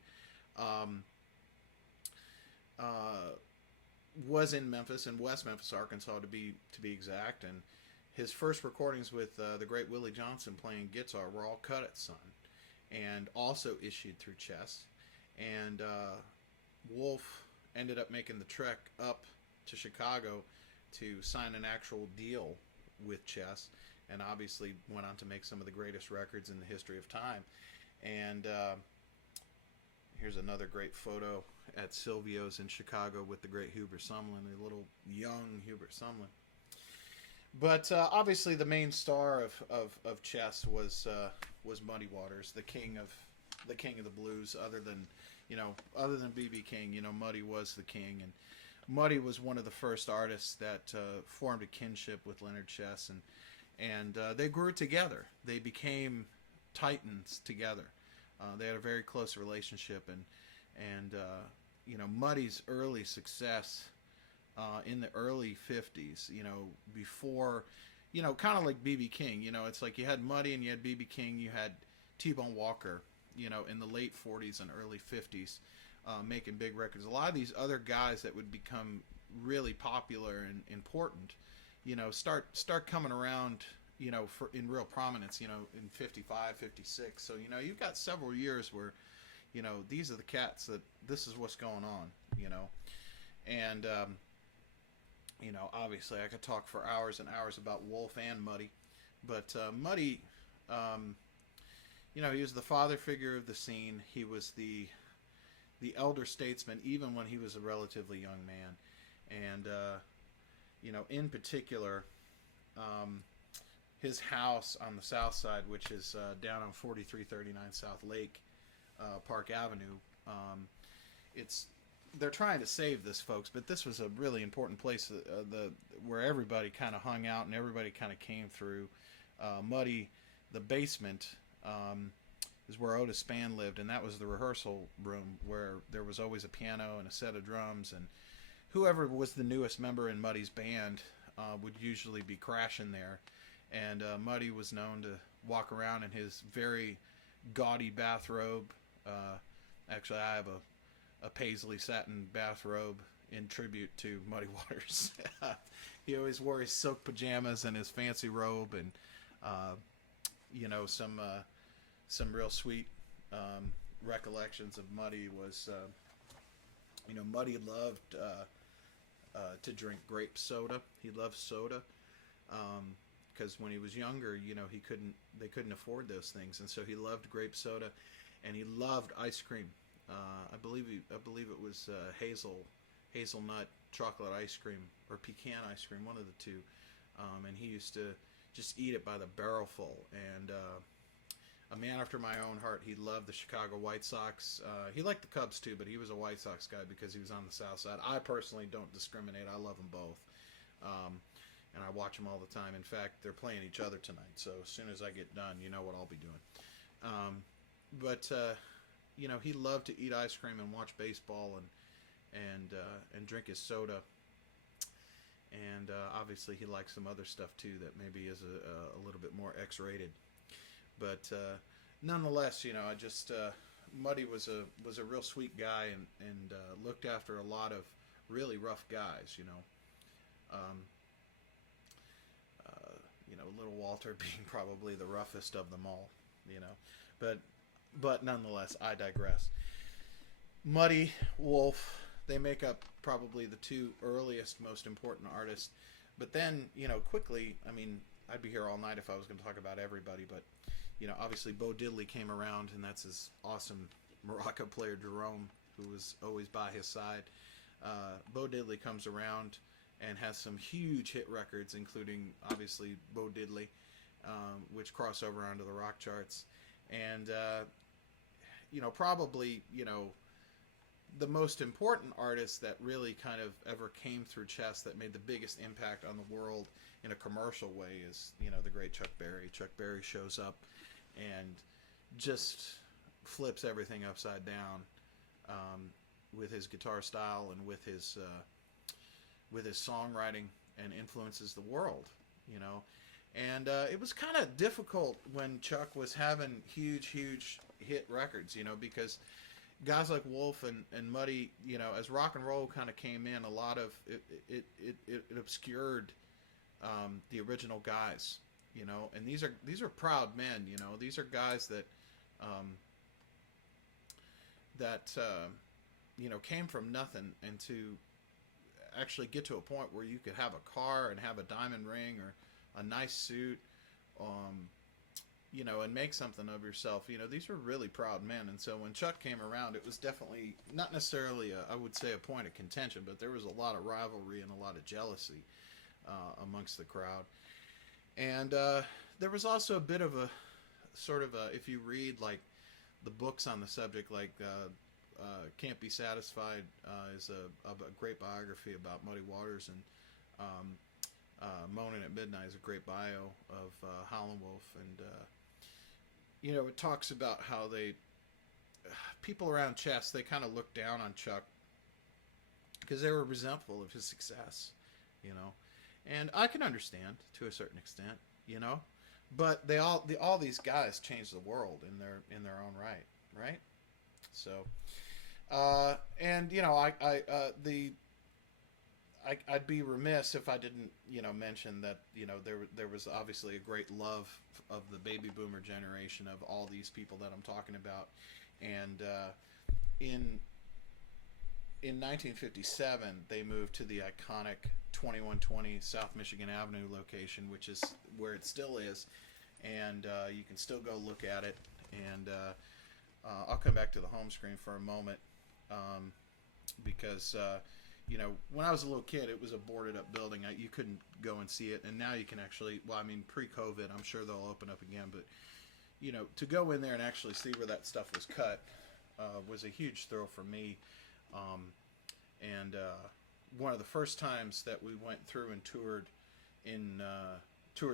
was in Memphis, in West Memphis, Arkansas, to be exact. And his first recordings with the great Willie Johnson playing guitar were all cut at Sun, and also issued through Chess. And Wolf ended up making the trek up to Chicago to sign an actual deal with Chess, and obviously went on to make some of the greatest records in the history of time. And Here's another great photo at Silvio's in Chicago with the great Hubert Sumlin, the little young Hubert Sumlin. But obviously, the main star of chess was Muddy Waters, the king of the blues. Other than BB King, Muddy was the king, and Muddy was one of the first artists that formed a kinship with Leonard Chess, and they grew together. They became titans together. They had a very close relationship, and Muddy's early success in the early 50s, before, kind of like BB King, it's like you had Muddy and you had BB King, you had T-Bone Walker, in the late 40s and early 50s, making big records. A lot of these other guys that would become really popular and important, start coming around, in real prominence, in 55, 56. So, you've got several years where, these are the cats that this is what's going on, and, obviously I could talk for hours and hours about Wolf and Muddy, but Muddy, he was the father figure of the scene. He was the elder statesman, even when he was a relatively young man, and, in particular, his house on the south side, which is down on 4339 South Lake Park Avenue. They're trying to save this, folks, but this was a really important place where everybody kind of hung out and everybody kind of came through. Muddy, the basement, is where Otis Spann lived, and that was the rehearsal room where there was always a piano and a set of drums, and whoever was the newest member in Muddy's band would usually be crashing there. And Muddy was known to walk around in his very gaudy bathrobe. Actually, I have a paisley satin bathrobe in tribute to Muddy Waters. He always wore his silk pajamas and his fancy robe, and some real sweet recollections of Muddy was, Muddy loved to drink grape soda. He loved soda. Because when he was younger, they couldn't afford those things, and so he loved grape soda, and he loved ice cream. I believe it was hazelnut chocolate ice cream or pecan ice cream, one of the two, and he used to just eat it by the barrelful. And a man after my own heart. He loved the Chicago White Sox. He liked the Cubs too, but he was a White Sox guy because he was on the South Side. I personally don't discriminate. I love them both. And I watch them all the time. In fact, they're playing each other tonight. So as soon as I get done, you know what I'll be doing. But he loved to eat ice cream and watch baseball and drink his soda. And obviously, he likes some other stuff too that maybe is a little bit more X-rated. But nonetheless, I just Muddy was a real sweet guy and looked after a lot of really rough guys. Little Walter being probably the roughest of them all, but nonetheless, I digress. Muddy, Wolf, they make up probably the two earliest, most important artists. But then, quickly, I'd be here all night if I was going to talk about everybody, but, obviously Bo Diddley came around, and that's his awesome maraca player, Jerome, who was always by his side. Bo Diddley comes around and has some huge hit records, including, obviously, Bo Diddley, which cross over onto the rock charts. And, probably, the most important artist that really kind of ever came through chess that made the biggest impact on the world in a commercial way is, the great Chuck Berry. Chuck Berry shows up and just flips everything upside down with his guitar style and with his songwriting, and influences the world, And it was kind of difficult when Chuck was having huge hit records, because guys like Wolf and Muddy, as rock and roll kind of came in, a lot of it obscured the original guys, and these are proud men, these are guys that came from nothing, and to actually get to a point where you could have a car and have a diamond ring or a nice suit, and make something of yourself. These were really proud men. And so when Chuck came around, it was definitely not necessarily, I would say, a point of contention, but there was a lot of rivalry and a lot of jealousy amongst the crowd. And there was also a bit of a sort of a, if you read like the books on the subject, like Can't Be Satisfied is a great biography about Muddy Waters, and Moaning at Midnight is a great bio of Howlin' Wolf, and it talks about how people around Chess, they kind of looked down on Chuck because they were resentful of his success, and I can understand to a certain extent, but all these guys changed the world in their own right? So, and I'd be remiss if I didn't, mention that, there was obviously a great love of the baby boomer generation of all these people that I'm talking about, and in 1957 they moved to the iconic 2120 South Michigan Avenue location, which is where it still is, and you can still go look at it. And I'll come back to the home screen for a moment, because when I was a little kid, it was a boarded up building. You couldn't go and see it, and now you can actually, pre-COVID, I'm sure they'll open up again, but to go in there and actually see where that stuff was cut was a huge thrill for me. And one of the first times that we went through and toured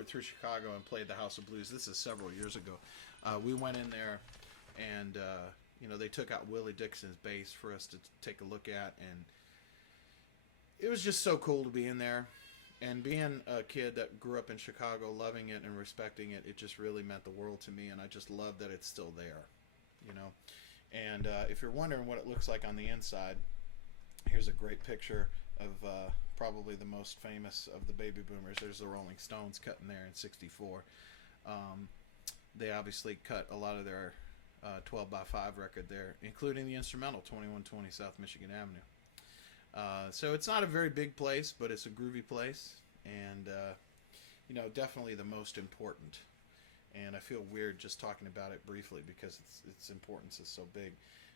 through Chicago and played the House of Blues, this is several years ago, we went in there, and they took out Willie Dixon's bass for us to take a look at, and it was just so cool to be in there. And being a kid that grew up in Chicago, loving it and respecting it, it just really meant the world to me, and I just love that it's still there, And if you're wondering what it looks like on the inside, here's a great picture of probably the most famous of the baby boomers. There's the Rolling Stones cutting there in '64. They obviously cut a lot of their 12x5 record there, including the instrumental 2120 South Michigan Avenue. So it's not a very big place, but it's a groovy place, and definitely the most important. And I feel weird just talking about it briefly because its importance is so big,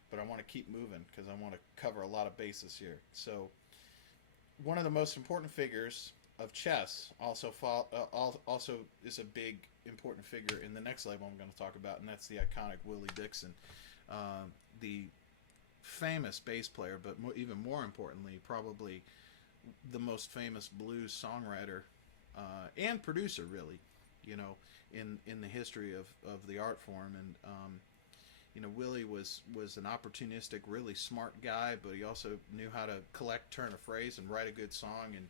but I want to keep moving because I want to cover a lot of bases here. So one of the most important figures of Chess also is a big important figure in the next label I'm going to talk about, and that's the iconic Willie Dixon, the famous bass player, but even more importantly, probably the most famous blues songwriter and producer, really, in the history of the art form. And Willie was an opportunistic, really smart guy, but he also knew how to collect, turn a phrase, and write a good song, and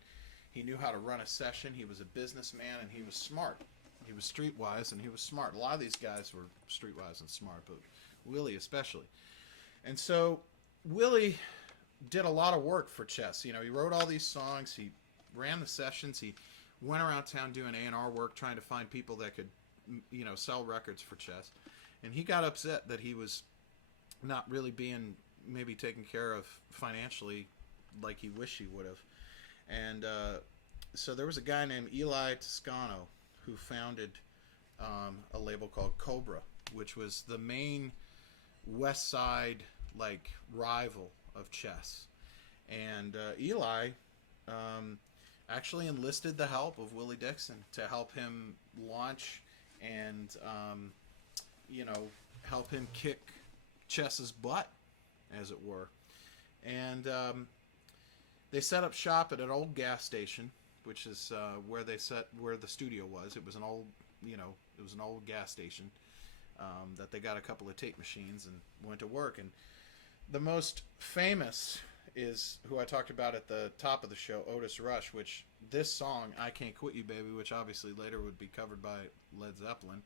he knew how to run a session. He was a businessman, and he was smart. He was streetwise, and he was smart. A lot of these guys were streetwise and smart, but Willie especially. And so Willie did a lot of work for Chess. He wrote all these songs. He ran the sessions. He went around town doing A&R work, trying to find people that could, sell records for Chess. And he got upset that he was not really being maybe taken care of financially like he wished he would have. And so there was a guy named Eli Toscano who founded a label called Cobra, which was the main West Side rival of Chess. And Eli actually enlisted the help of Willie Dixon to help him launch and help him kick Chess's butt, as it were. And they set up shop at an old gas station, which is where the studio was. It was an old gas station that they got a couple of tape machines and went to work. And the most famous is who I talked about at the top of the show, Otis Rush, which this song, I Can't Quit You Baby, which obviously later would be covered by Led Zeppelin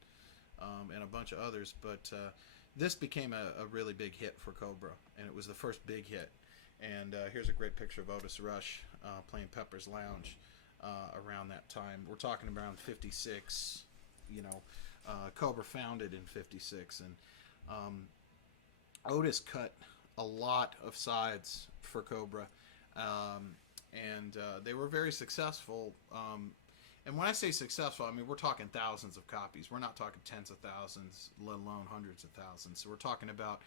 and a bunch of others, but this became a really big hit for Cobra, and it was the first big hit. And here's a great picture of Otis Rush playing Pepper's Lounge around that time. We're talking around 56, Cobra founded in 56, and Otis cut a lot of sides for Cobra, and they were very successful. And when I say successful, I mean we're talking thousands of copies. We're not talking tens of thousands, let alone hundreds of thousands. So we're talking about,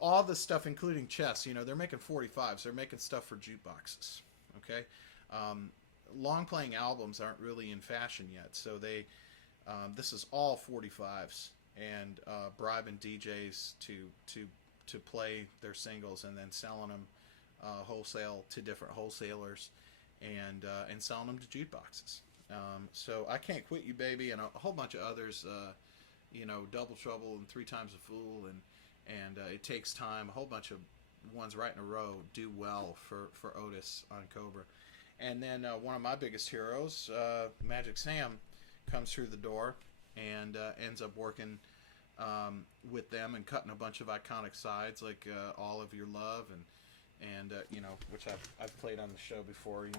all this stuff, including chess. They're making 45s. They're making stuff for jukeboxes. Okay, long playing albums aren't really in fashion yet, so this is all 45s and bribing DJs to play their singles and then selling them wholesale to different wholesalers and selling them to jukeboxes. So I Can't Quit You Baby and a whole bunch of others, Double Trouble and Three Times a Fool and It Takes Time, a whole bunch of ones right in a row do well for Otis on Cobra. And then one of my biggest heroes, Magic Sam, comes through the door and ends up working with them and cutting a bunch of iconic sides like All of Your Love and which I've played on the show before. And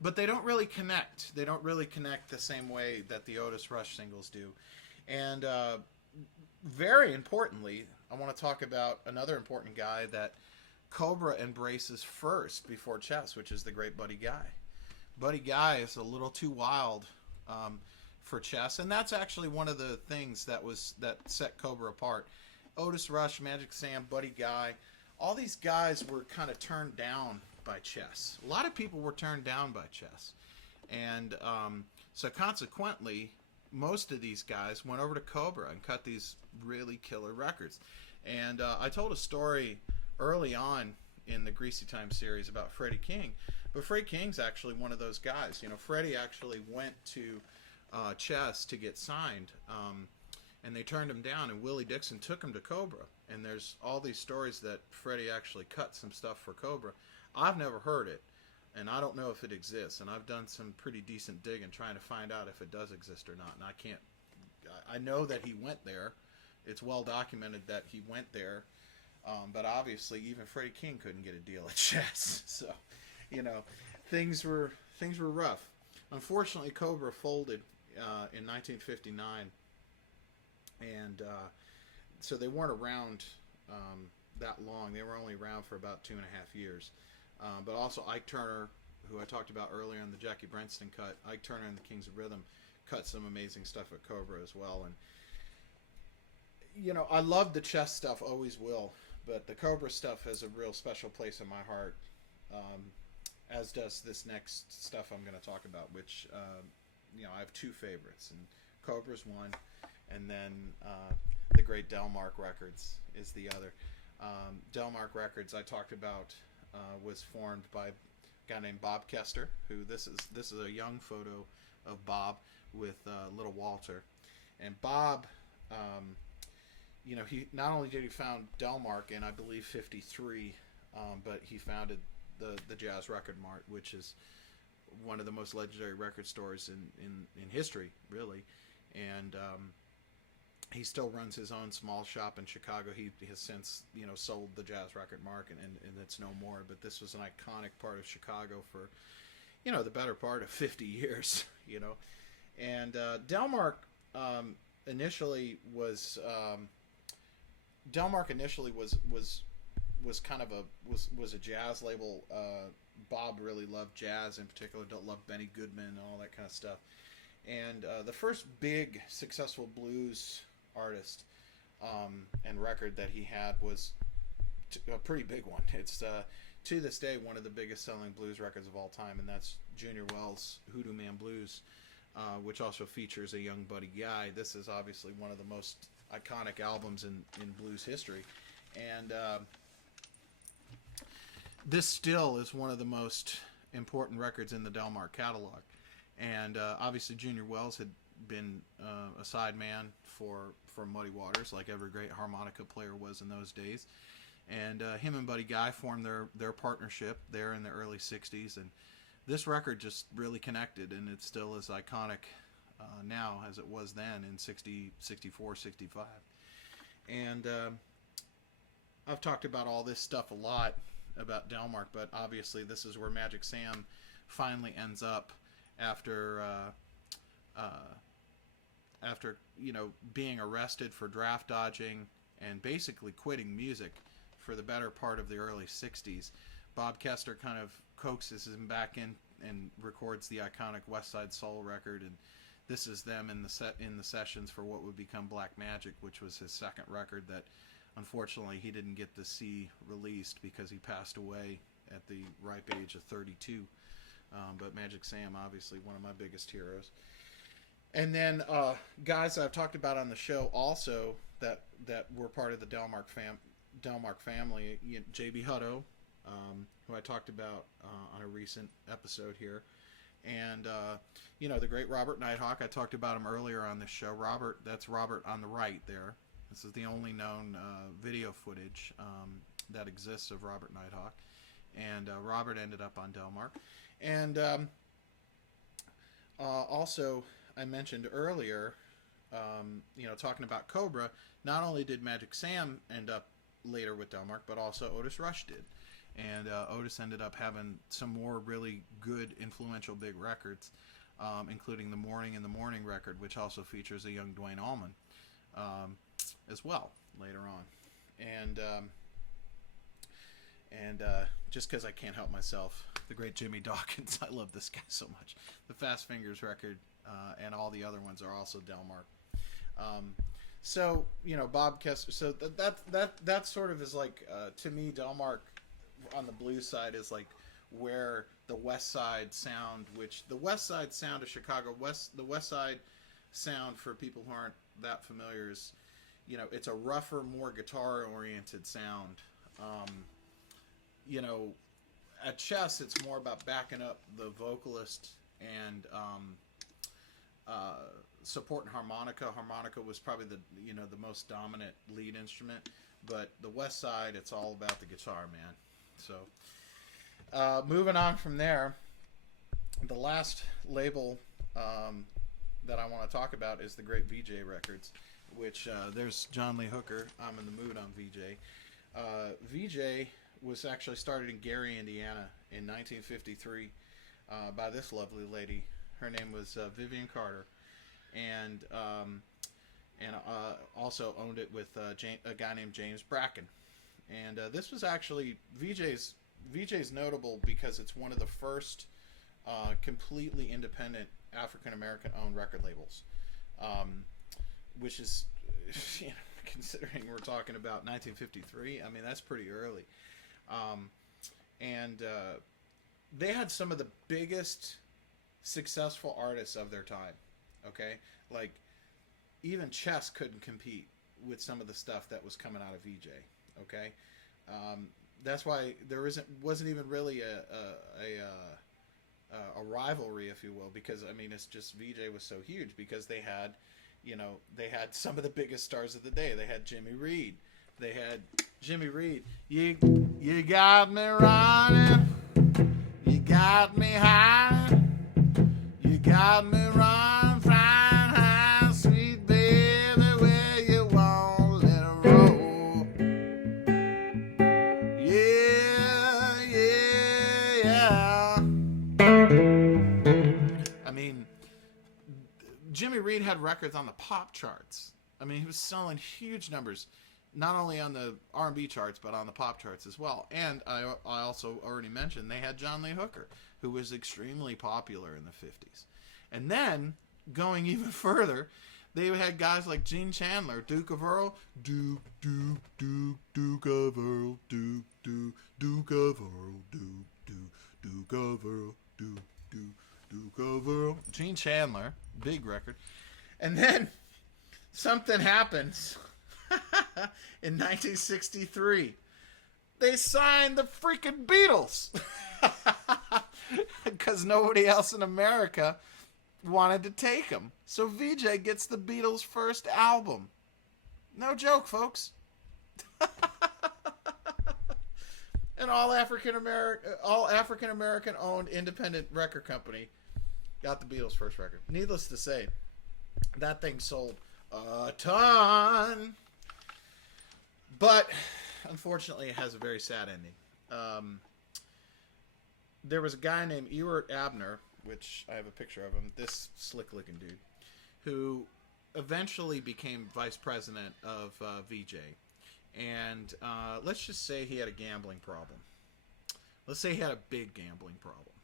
but they don't really connect. They don't really connect the same way that the Otis Rush singles do. And very importantly, I want to talk about another important guy that Cobra embraces first before Chess, which is the great Buddy Guy. Buddy Guy is a little too wild for Chess, and that's actually one of the things that set Cobra apart. Otis Rush, Magic Sam, Buddy Guy, all these guys were kind of turned down by Chess. A lot of people were turned down by Chess, and so consequently, most of these guys went over to Cobra and cut these really killer records. And I told a story early on in the Greasy Time series about Freddie King, but Freddie King's actually one of those guys. Freddie actually went to Chess to get signed, and they turned him down, and Willie Dixon took him to Cobra. And there's all these stories that Freddie actually cut some stuff for Cobra. I've never heard it, and I don't know if it exists, and I've done some pretty decent digging trying to find out if it does exist or not, and I know that he went there. It's well documented that he went there, but obviously even Freddie King couldn't get a deal at Chess. So, things were rough. Unfortunately, Cobra folded in 1959, and so they weren't around that long. They were only around for about 2.5 years. But also Ike Turner, who I talked about earlier in the Jackie Brenston cut, Ike Turner and the Kings of Rhythm cut some amazing stuff at Cobra as well. And I love the Chess stuff, always will, but the Cobra stuff has a real special place in my heart, as does this next stuff I'm going to talk about, which I have two favorites, and Cobra's one, and then the great Delmark Records is the other. Delmark Records I talked about was formed by a guy named Bob Kester, who this is a young photo of Bob with little Walter. And Bob, he not only did he found Delmark in I believe 53, but he founded the Jazz Record Mart, which is one of the most legendary record stores in history, really. And he still runs his own small shop in Chicago. He has since, sold the Jazz Record Mart, and it's no more. But this was an iconic part of Chicago for, the better part of 50 years, And Delmark initially was kind of a jazz label. Bob really loved jazz in particular. Loved Benny Goodman and all that kind of stuff. And the first big successful blues artist and record that he had was a pretty big one. It's to this day one of the biggest selling blues records of all time, and that's Junior Wells' Hoodoo Man Blues, which also features a young Buddy Guy. This is obviously one of the most iconic albums in blues history, and this still is one of the most important records in the Delmark catalog. And obviously Junior Wells had been a sideman for Muddy Waters, like every great harmonica player was in those days. And him and Buddy Guy formed their partnership there in the early 60s. And this record just really connected, and it's still as iconic now as it was then in 60, 64, 65. And I've talked about all this stuff a lot about Delmark, but obviously this is where Magic Sam finally ends up after being arrested for draft dodging and basically quitting music for the better part of the early 60s. Bob Kester kind of coaxes him back in and records the iconic West Side Soul record, and this is them in the sessions for what would become Black Magic, which was his second record that unfortunately he didn't get to see released because he passed away at the ripe age of 32. But Magic Sam, obviously one of my biggest heroes. And then guys I've talked about on the show also that were part of the Delmark family, J.B. Hutto, who I talked about on a recent episode here. And, the great Robert Nighthawk. I talked about him earlier on this show. That's Robert on the right there. This is the only known video footage that exists of Robert Nighthawk. And Robert ended up on Delmark. And also, I mentioned earlier, talking about Cobra, not only did Magic Sam end up later with Delmark, but also Otis Rush did. And Otis ended up having some more really good, influential big records, including the Morning in the Morning record, which also features a young Dwayne Allman as well later on. And just because I can't help myself, the great Jimmy Dawkins, I love this guy so much. The Fast Fingers record and all the other ones are also Delmark. So Bob Kester. So that sort of is like to me, Delmark on the blues side is like where the West Side sound, which the West Side sound of Chicago, the West Side sound for people who aren't that familiar is, it's a rougher, more guitar oriented sound. At Chess, it's more about backing up the vocalist and supporting harmonica. Harmonica was probably the most dominant lead instrument, but the West Side, it's all about the guitar, man. So, moving on from there, the last label that I want to talk about is the great Vee Jay Records, which there's John Lee Hooker. I'm in the mood on Vee Jay. Vee Jay was actually started in Gary, Indiana in 1953 by this lovely lady. Her name was Vivian Carter, and also owned it with a guy named James Bracken. And this was actually Vee Jay's notable because it's one of the first completely independent African-American owned record labels, which is, considering we're talking about 1953, I mean, that's pretty early. And they had some of the biggest successful artists of their time. Okay, like even Chess couldn't compete with some of the stuff that was coming out of Vee Jay. Okay, that's why there wasn't even really a rivalry, if you will, because I mean it's just Vee Jay was so huge because they had some of the biggest stars of the day. They had Jimmy Reed. You got me running, you got me hiding, you got me running, flying high, sweet baby, where you want, let it roll. Yeah. I mean, Jimmy Reed had records on the pop charts. I mean, he was selling huge numbers, not only on the R&B charts, but on the pop charts as well. And I also already mentioned they had John Lee Hooker, who was extremely popular in the 50s. And then, going even further, they had guys like Gene Chandler, Duke of Earl, Duke of Earl, Duke of Earl, Duke of Earl, Duke of Earl. Gene Chandler, big record. And then, something happens. In 1963, they signed the freaking Beatles because nobody else in America wanted to take them. So Vee Jay gets the Beatles' first album. No joke, folks. An all African American owned independent record company got the Beatles' first record. Needless to say, that thing sold a ton. But unfortunately, it has a very sad ending. there was a guy named Ewart Abner, which I have a picture of him, this slick-looking dude, who eventually became vice president of Vee Jay. And let's just say he had a gambling problem. Let's say he had a big gambling problem.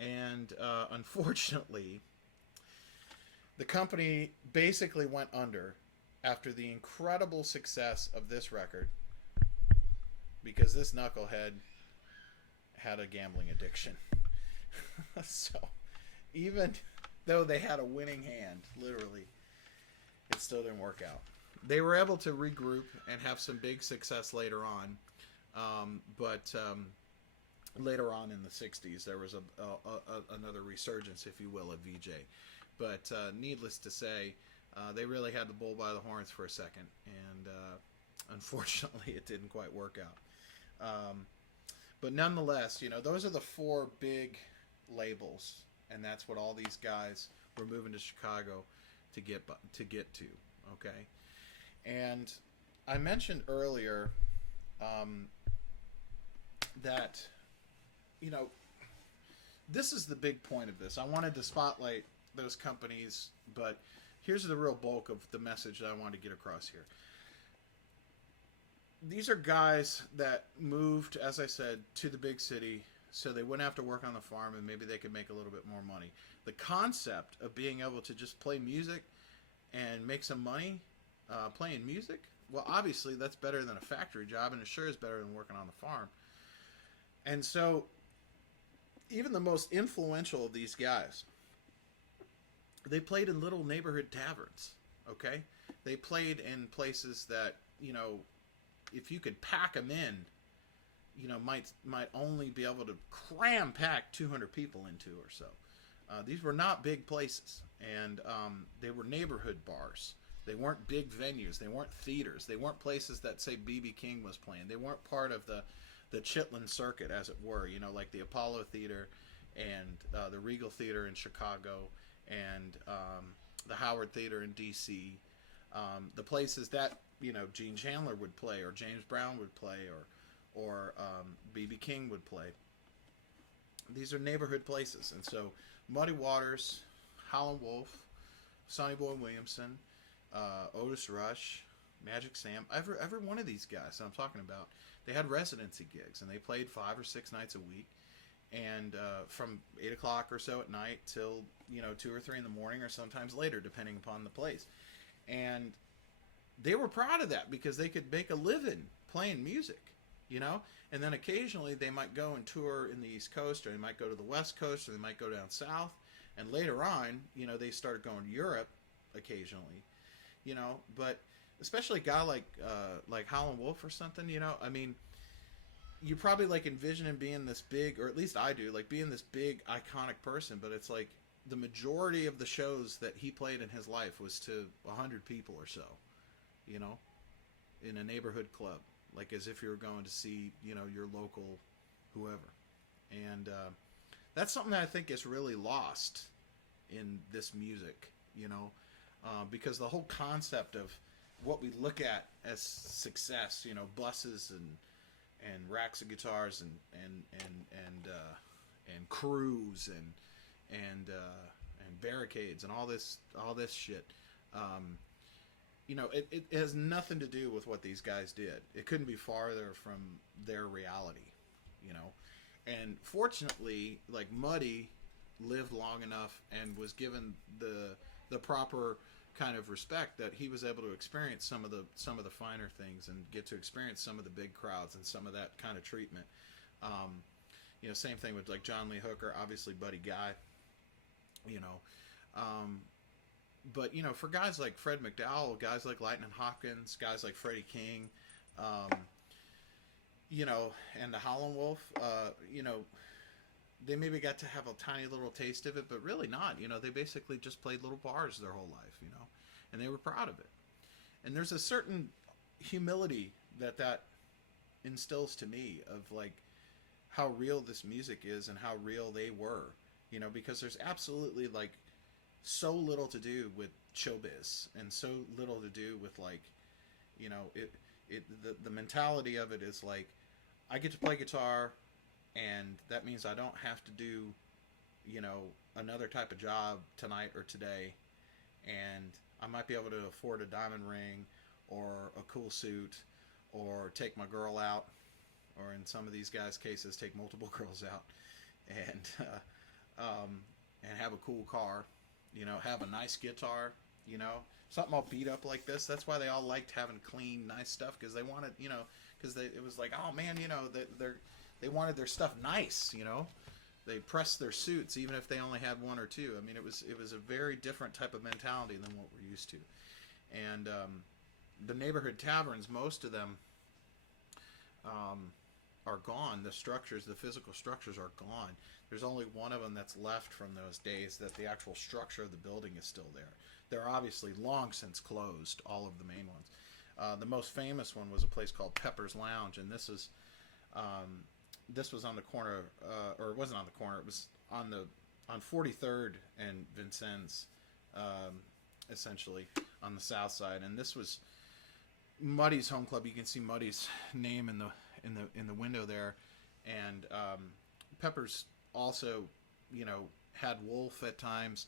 And unfortunately, the company basically went under after the incredible success of this record, because this knucklehead had a gambling addiction. So even though they had a winning hand, literally, it still didn't work out. They were able to regroup and have some big success later on, but later on in the 60s there was another resurgence, if you will, of Vee Jay. But needless to say, they really had the bull by the horns for a second, and unfortunately it didn't quite work out. But nonetheless, you know, those are the four big labels, and that's what all these guys were moving to Chicago to get to. Okay, and I mentioned earlier that, you know, this is the big point of this. I wanted to spotlight those companies, but here's the real bulk of the message that I wanted to get across here. These are guys that moved, as I said, to the big city so they wouldn't have to work on the farm, and maybe they could make a little bit more money. The concept of being able to just play music and make some money playing music, well, obviously that's better than a factory job, and it sure is better than working on the farm. And so even the most influential of these guys, they played in little neighborhood taverns, okay? They played in places that, you know, if you could pack them in, you know, might only be able to cram pack 200 people into or so. These were not big places, and they were neighborhood bars. They weren't big venues. They weren't theaters. They weren't places that, say, B.B. King was playing. They weren't part of the Chitlin circuit, as it were, you know, like the Apollo Theater and the Regal Theater in Chicago and the Howard Theater in D.C., the places that, you know, Gene Chandler would play, or James Brown would play, or B.B. King would play. These are neighborhood places. And so Muddy Waters, Howlin' Wolf, Sonny Boy Williamson, Otis Rush, Magic Sam, every one of these guys that I'm talking about, they had residency gigs, and they played 5 or 6 nights a week, and from 8 o'clock or so at night till, you know, 2 or 3 in the morning, or sometimes later, depending upon the place. And they were proud of that because they could make a living playing music, you know. And then occasionally they might go and tour in the East Coast, or they might go to the West Coast, or they might go down south. And later on, you know, they started going to Europe occasionally, you know. But especially a guy like Howlin' Wolf or something, you know, I mean, you probably like envision him being this big, or at least I do, like being this big iconic person. But it's like the majority of the shows that he played in his life was to 100 people or so, you know, in a neighborhood club, like as if you were going to see, you know, your local whoever. And that's something that I think is really lost in this music, you know, because the whole concept of what we look at as success, you know, buses and racks of guitars and crews and barricades and all this shit, you know, it has nothing to do with what these guys did. It couldn't be farther from their reality, you know. And fortunately, like, Muddy lived long enough and was given the proper kind of respect that he was able to experience some of the finer things and get to experience some of the big crowds and some of that kind of treatment. You know, same thing with like John Lee Hooker, obviously Buddy Guy, you know. But, you know, for guys like Fred McDowell, guys like Lightning Hopkins, guys like Freddie King, you know, and the Howlin' Wolf, you know, they maybe got to have a tiny little taste of it, but really not. You know, they basically just played little bars their whole life, you know, and they were proud of it. And there's a certain humility that instills to me of, like, how real this music is and how real they were, you know, because there's absolutely, like, so little to do with showbiz and so little to do with, like, you know, the mentality of it is like, I get to play guitar and that means I don't have to do, you know, another type of job tonight or today, and I might be able to afford a diamond ring or a cool suit or take my girl out, or in some of these guys' cases, take multiple girls out, and and have a cool car, you know, have a nice guitar, you know, something all beat up like this. That's why they all liked having clean, nice stuff, because they wanted, you know, because it was like, oh man, you know, they wanted their stuff nice, you know. They pressed their suits even if they only had one or two. I mean, it was a very different type of mentality than what we're used to. And the neighborhood taverns, most of them are gone. The structures, the physical structures are gone. There's only one of them that's left from those days, that the actual structure of the building is still there. They're obviously long since closed, all of the main ones. The most famous one was a place called Pepper's Lounge, and this was on the corner, or it wasn't on the corner. It was on 43rd and Vincennes, essentially on the south side. And this was Muddy's home club. You can see Muddy's name in the window there. And Pepper's also, you know, had Wolf at times.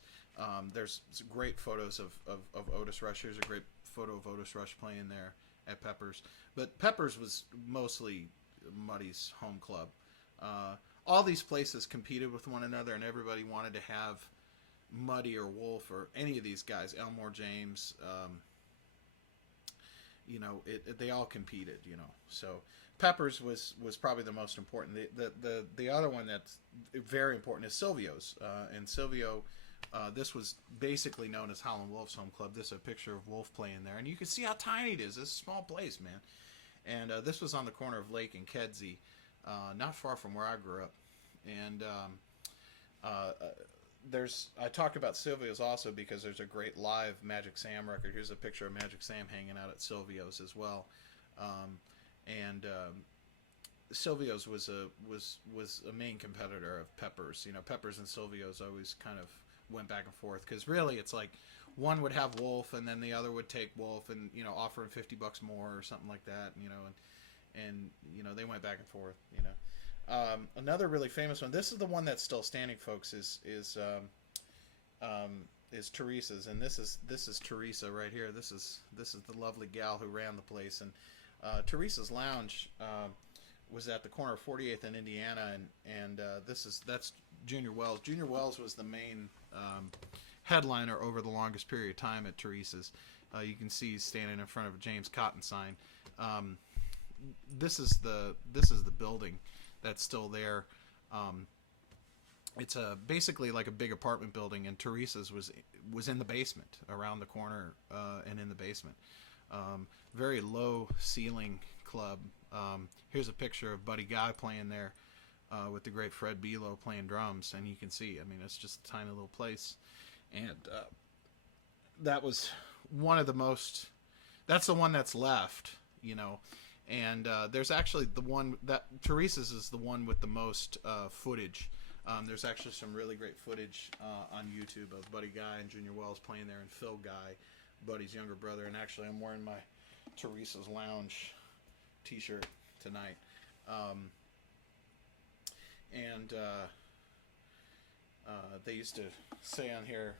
There's great photos of Otis Rush. Here's a great photo of Otis Rush playing there at Pepper's. But Pepper's was mostly Muddy's home club. All these places competed with one another, and everybody wanted to have Muddy or Wolf or any of these guys, Elmore James. You know, they all competed. You know, so Pepper's was probably the most important. The other one that's very important is Silvio's, and Silvio. This was basically known as Howlin' Wolf's home club. This is a picture of Wolf playing there, and you can see how tiny it is. It's a small place, man. And this was on the corner of Lake and Kedzie, not far from where I grew up. And I talked about Silvio's also because there's a great live Magic Sam record. Here's a picture of Magic Sam hanging out at Silvio's as well. Silvio's was a main competitor of Pepper's. You know, Pepper's and Silvio's always kind of went back and forth, because really it's like one would have Wolf and then the other would take Wolf and, you know, offer him $50 more or something like that, you know, and you know, they went back and forth, you know. Another really famous one, this is the one that's still standing, folks, is Teresa's, and this is Teresa right here. This is the lovely gal who ran the place. And Teresa's Lounge was at the corner of 48th and Indiana, and that's Junior Wells. Junior Wells was the main headliner over the longest period of time at Teresa's. You can see he's standing in front of a James Cotton sign. This is the building that's still there. It's basically like a big apartment building, and Teresa's was in the basement, around the corner, and in the basement. Very low ceiling club. Here's a picture of Buddy Guy playing there, with the great Fred Belo playing drums, and you can see, I mean, it's just a tiny little place. And that was one of the most, that's the one that's left, you know. And there's actually the one that Teresa's is the one with the most footage. There's actually some really great footage on YouTube of Buddy Guy and Junior Wells playing there, and Phil Guy, Buddy's younger brother. And actually, I'm wearing my Teresa's Lounge t-shirt tonight. They used to say on here,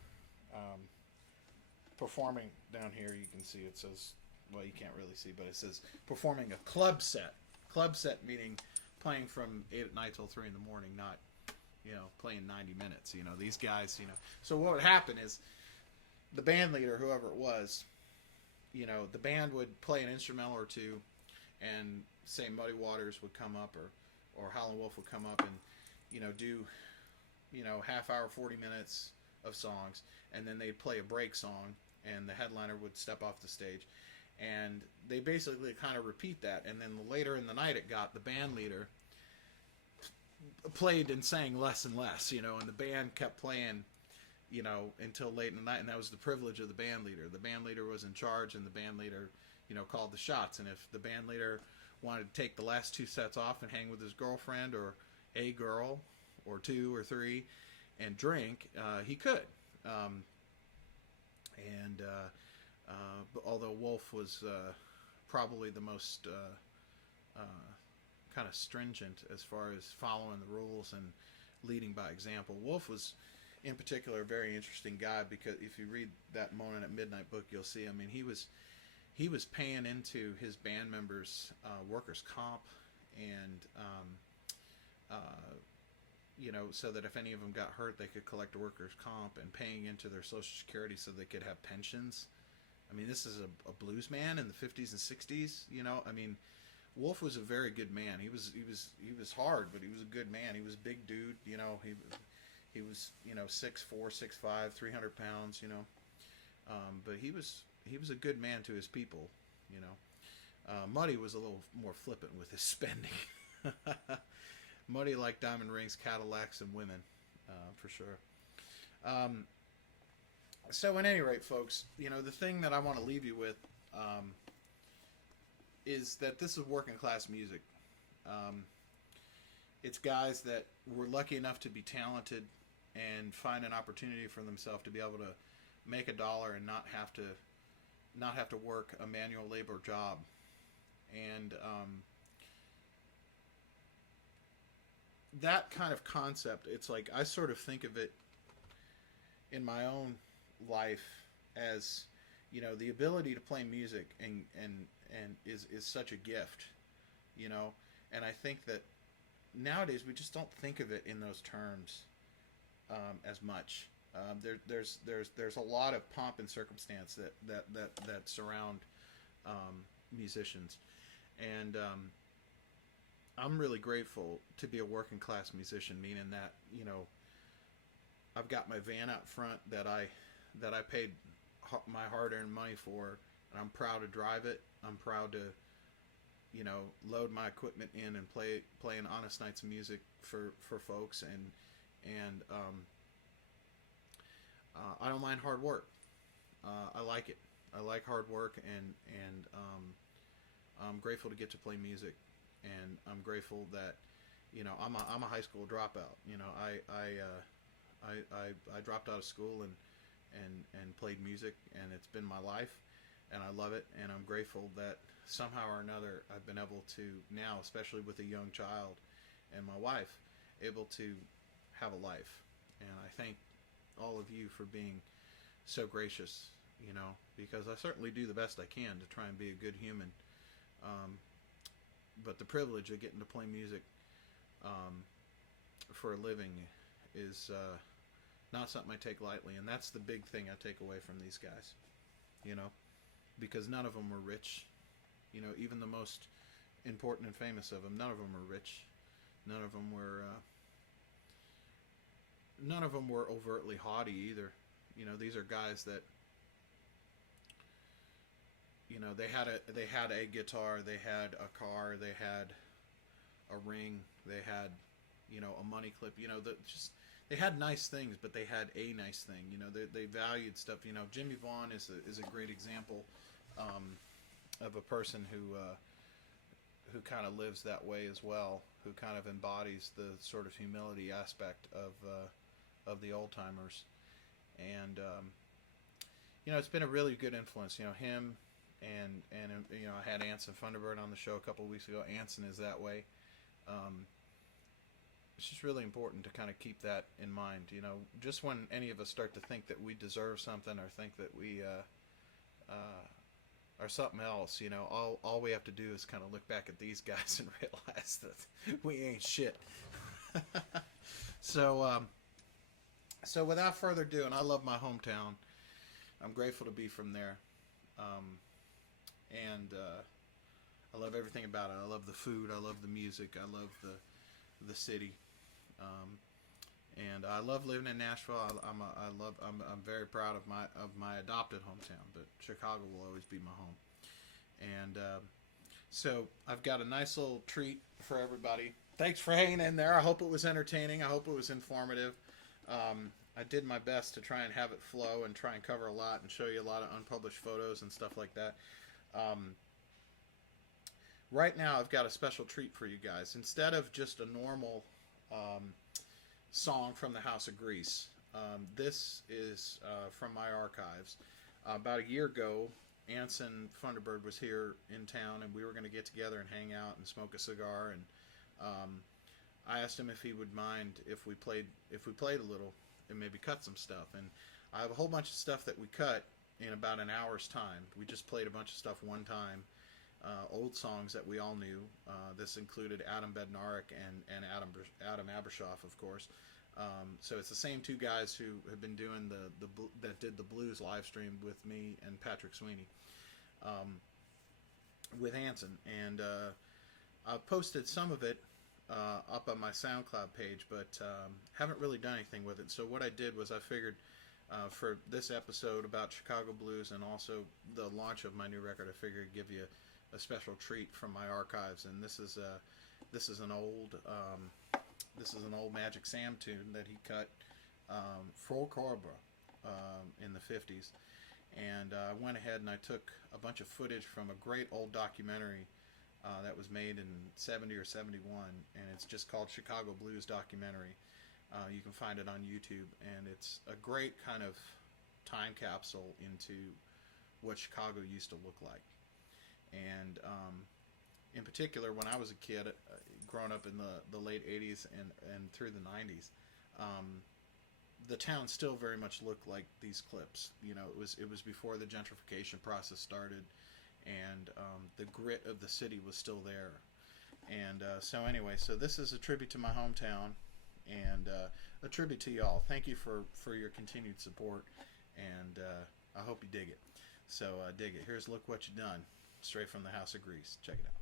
performing down here, you can see it says, well, you can't really see, but it says performing a club set. Club set meaning playing from 8 at night till 3 in the morning, not, you know, playing 90 minutes. You know, these guys, you know. So what would happen is the band leader, whoever it was, you know, the band would play an instrumental or two, and say Muddy Waters would come up, or Howlin' Wolf would come up and, you know, do, you know, half hour, 40 minutes of songs, and then they'd play a break song, and the headliner would step off the stage. And they basically kind of repeat that. And then later in the night it got, the band leader played and sang less and less, you know, and the band kept playing, you know, until late in the night. And that was the privilege of the band leader. The band leader was in charge, and the band leader, you know, called the shots. And if the band leader wanted to take the last 2 sets off and hang with his girlfriend or a girl or 2 or 3 and drink, he could. Although Wolf was probably the most kind of stringent as far as following the rules and leading by example. Wolf was, in particular, a very interesting guy, because if you read that Moanin' at Midnight book, you'll see. I mean, he was paying into his band members' workers' comp, and so that if any of them got hurt, they could collect a workers' comp, and paying into their Social Security so they could have pensions. I mean, this is a blues man in the 50s and 60s. I mean, Wolf was a very good man. He was hard, but he was a good man. He was a big dude. He was 6'4", 6'5", 300 pounds. But he was a good man to his people. Muddy was a little more flippant with his spending. Muddy liked diamond rings, Cadillacs, and women, for sure. So, at any rate, folks, the thing that I want to leave you with is that this is working class music. It's guys that were lucky enough to be talented and find an opportunity for themselves to be able to make a dollar and not have to work a manual labor job. And that kind of concept, it's like I sort of think of it in my own life as, the ability to play music and is such a gift, and I think that nowadays we just don't think of it in those terms as much. There's a lot of pomp and circumstance that surround musicians, and I'm really grateful to be a working class musician, meaning that I've got my van out front that I paid my hard-earned money for, and I'm proud to drive it. I'm proud to load my equipment in and play an honest night's music for folks, and I don't mind hard work. I like it. I like hard work, and I'm grateful to get to play music, and I'm grateful that I'm a high school dropout. I dropped out of school and played music, and it's been my life, and I love it, and I'm grateful that somehow or another I've been able to now, especially with a young child and my wife, able to have a life. And I thank all of you for being so gracious, because I certainly do the best I can to try and be a good human. But the privilege of getting to play music for a living is not something I take lightly, and that's the big thing I take away from these guys, because none of them were rich. Even the most important and famous of them, none of them were rich. None of them were overtly haughty either. These are guys that they had a guitar, they had a car, they had a ring, they had a money clip. They had nice things, but they had a nice thing. They valued stuff. Jimmy Vaughn is a great example of a person who kind of lives that way as well, who kind of embodies the sort of humility aspect of the old timers. And it's been a really good influence. Him and I had Anson Thunderbird on the show a couple of weeks ago. Anson is that way. It's just really important to kind of keep that in mind. Just when any of us start to think that we deserve something, or think that we are something else, all we have to do is kind of look back at these guys and realize that we ain't shit. So without further ado, and I love my hometown. I'm grateful to be from there. And I love everything about it. I love the food. I love the music. I love the city. And I love living in Nashville. I'm very proud of my adopted hometown, but Chicago will always be my home. And so I've got a nice little treat for everybody. Thanks for hanging in there. I hope it was entertaining. I hope it was informative. I did my best to try and have it flow and try and cover a lot and show you a lot of unpublished photos and stuff like that. Right now I've got a special treat for you guys. Instead of just a normal song from the House of Grease, this is from my archives. About a year ago, Anson Thunderbird was here in town, and we were going to get together and hang out and smoke a cigar I asked him if he would mind if we played a little and maybe cut some stuff. And I have a whole bunch of stuff that we cut in about an hour's time. We just played a bunch of stuff one time, old songs that we all knew. This included Adam Bednarik and Adam Abershoff, of course. So it's the same two guys who have been doing that did the blues live stream with me and Patrick Sweeney, with Hanson. And I posted some of it up on my SoundCloud page, but haven't really done anything with it. So what I did was I figured for this episode about Chicago blues and also the launch of my new record, I figured I'd give you a special treat from my archives. And this is an old Magic Sam tune that he cut for Cobra in the 50s. And I went ahead and I took a bunch of footage from a great old documentary that was made in 70 or 71, and it's just called Chicago Blues Documentary. You can find it on YouTube, and it's a great kind of time capsule into what Chicago used to look like. And in particular, when I was a kid, growing up in the late 80s and through the 90s, the town still very much looked like these clips. You know, it was before the gentrification process started, and the grit of the city was still there. And so anyway, so this is a tribute to my hometown, and a tribute to y'all. Thank you for your continued support, and I hope you dig it. So dig it. Here's Look What You Done, straight from the House of Grease. Check it out.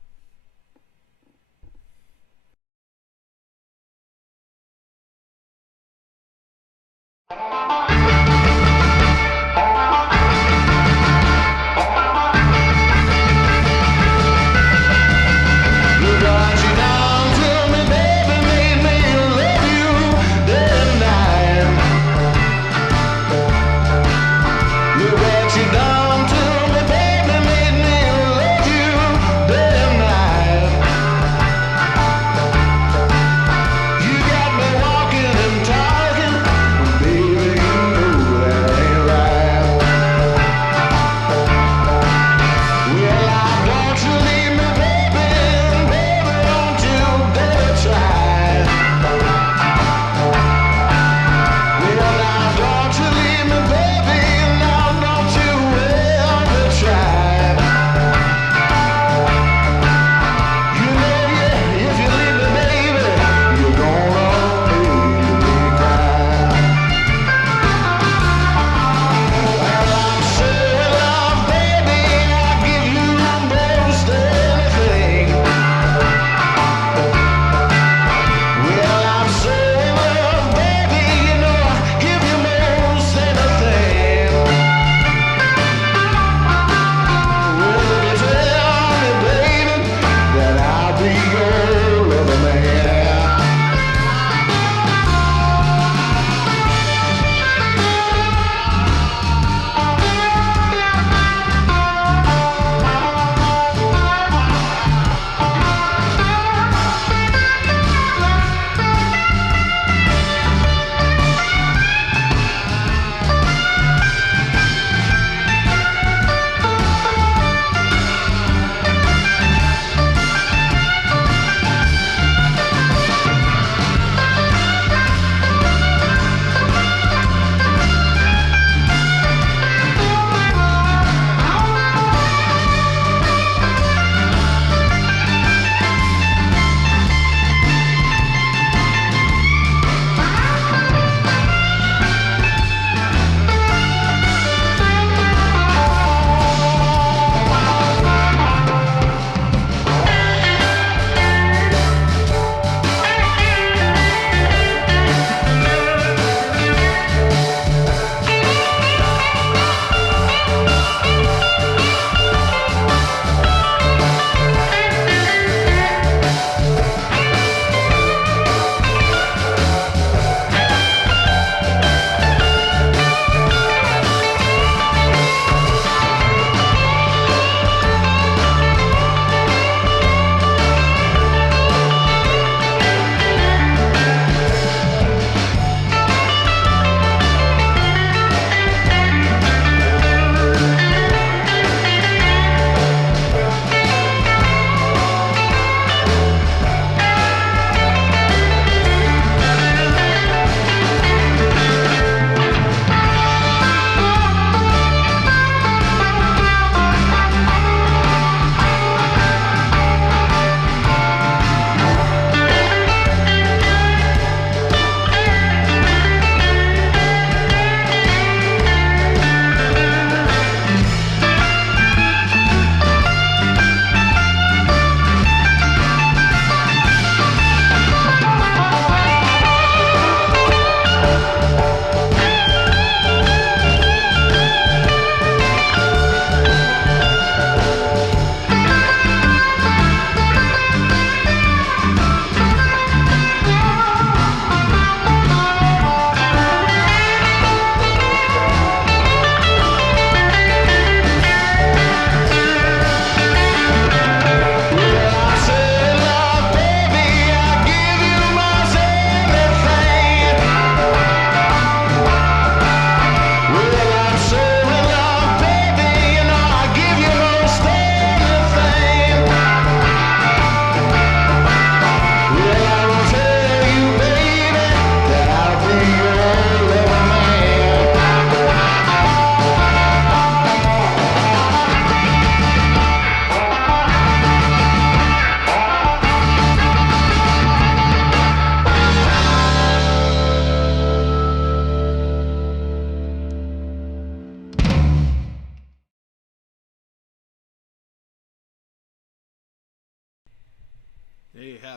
You got me walking and talking, baby.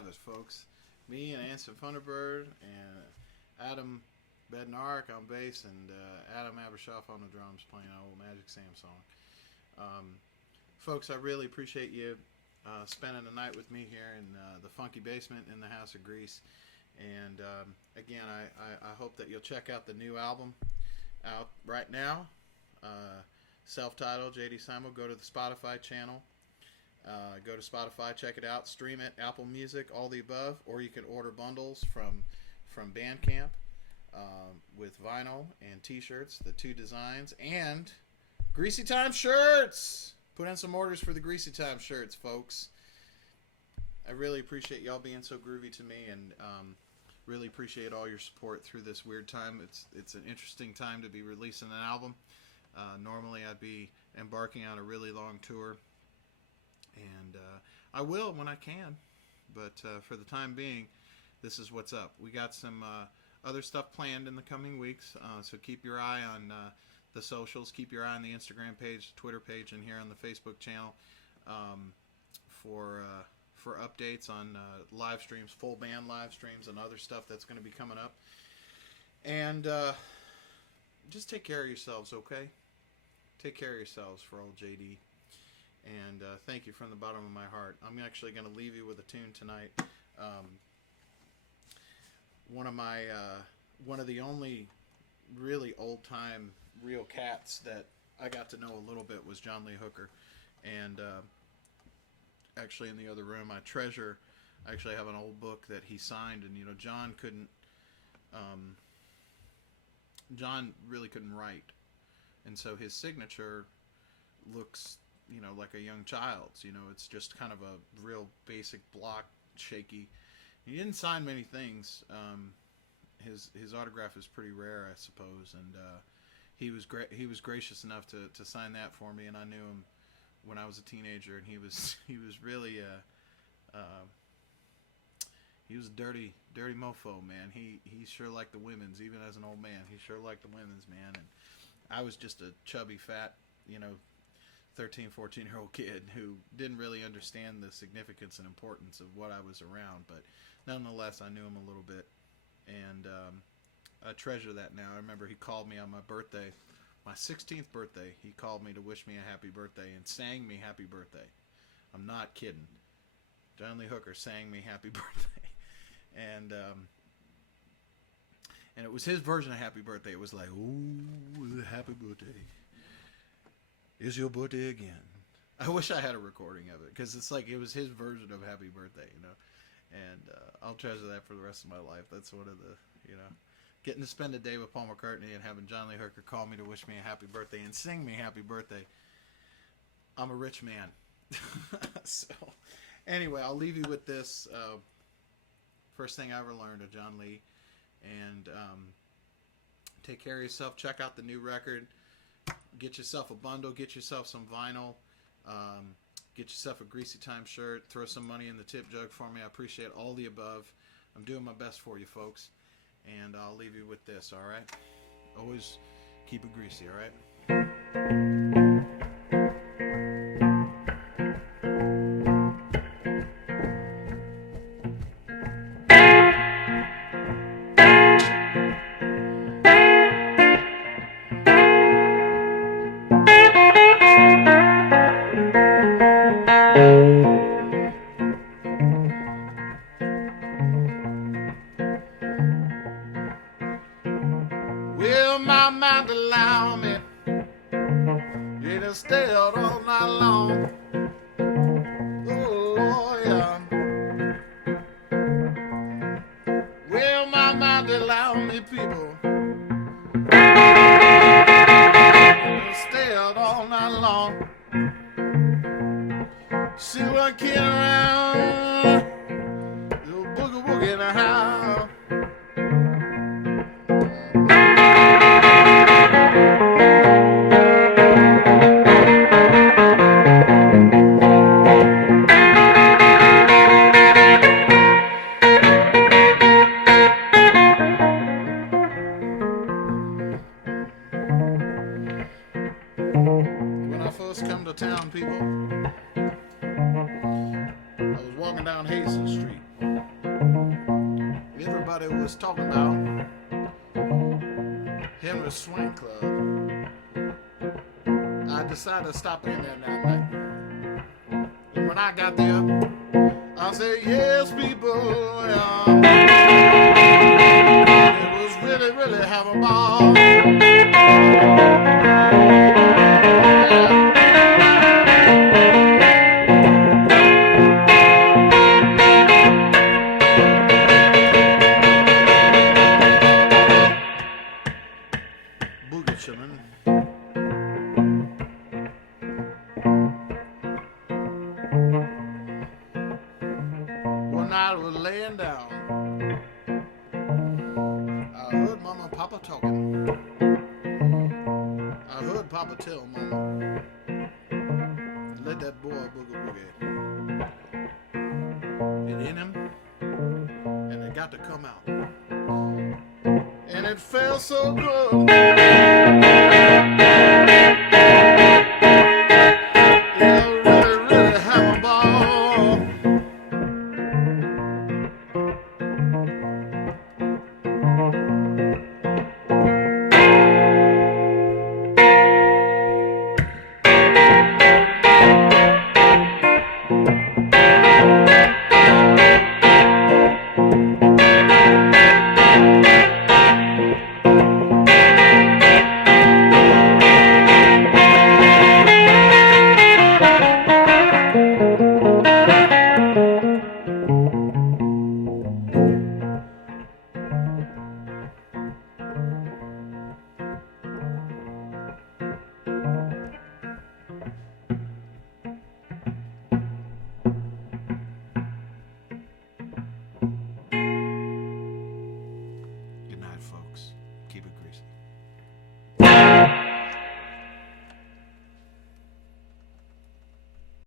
have it, folks. Me and Anson Thunderbird and Adam Bednark on bass and Adam Abershoff on the drums playing an old Magic Sam song. Folks, I really appreciate you spending the night with me here in the funky basement in the House of Grease. And again, I hope that you'll check out the new album out right now. Self-titled, JD Simo. Go to the Spotify channel. Go to Spotify, check it out, stream it, Apple Music, all the above. Or you can order bundles from Bandcamp with vinyl and t-shirts, the two designs, and Greasy Time shirts. Put in some orders for the Greasy Time shirts, folks. I really appreciate y'all being so groovy to me, and really appreciate all your support through this weird time. It's an interesting time to be releasing an album. Normally I'd be embarking on a really long tour, and I will when I can, but for the time being, this is what's up. We got some other stuff planned in the coming weeks, so keep your eye on the socials. Keep your eye on the Instagram page, Twitter page, and here on the Facebook channel for updates on live streams, full band live streams, and other stuff that's going to be coming up. And just take care of yourselves, okay? Take care of yourselves for old JD. And thank you from the bottom of my heart. I'm actually going to leave you with a tune tonight. One of the only really old time real cats that I got to know a little bit was John Lee Hooker. And actually in the other room, I actually have an old book that he signed, and John really couldn't write, and so his signature looks like a young child's. It's just kind of a real basic block, shaky. He didn't sign many things. His autograph is pretty rare, I suppose, and he was gracious enough to sign that for me, and I knew him when I was a teenager, and he was really he was a dirty mofo, man. He sure liked the women's, even as an old man. He sure liked the women's, man. And I was just a chubby, fat, 13, 14-year-old kid who didn't really understand the significance and importance of what I was around, but nonetheless, I knew him a little bit, and I treasure that now. I remember he called me on my birthday. My 16th birthday, he called me to wish me a happy birthday and sang me happy birthday. I'm not kidding. John Lee Hooker sang me happy birthday. And it was his version of happy birthday. It was like, ooh, happy birthday. It's your birthday again. I wish I had a recording of it, because it's like it was his version of happy birthday, And I'll treasure that for the rest of my life. That's one of the, getting to spend a day with Paul McCartney and having John Lee Hooker call me to wish me a happy birthday and sing me happy birthday. I'm a rich man. So, anyway, I'll leave you with this. First thing I ever learned of John Lee. And take care of yourself. Check out the new record. Get yourself a bundle. Get yourself some vinyl. Get yourself a Greasy Time shirt. Throw some money in the tip jug for me. I appreciate all the above. I'm doing my best for you, folks. And I'll leave you with this, all right? Always keep it greasy, all right? Will my mind allow me to stay out all night long? Oh, Lord, yeah. Will my mind allow me, people, to stay out all night long? See what kid around, little boogie woogie in the house. When I first come to town, people, I was talking about Henry's Swing Club. I decided to stop in there that night. And when I got there, I said, yes, people, it was really, really having a ball. Boogie chillin'. One night I was laying down. I heard Mama and Papa talking. I heard Papa tell Mama, let that boy boogie woogie. It in him, and it got to come out. And it felt so good.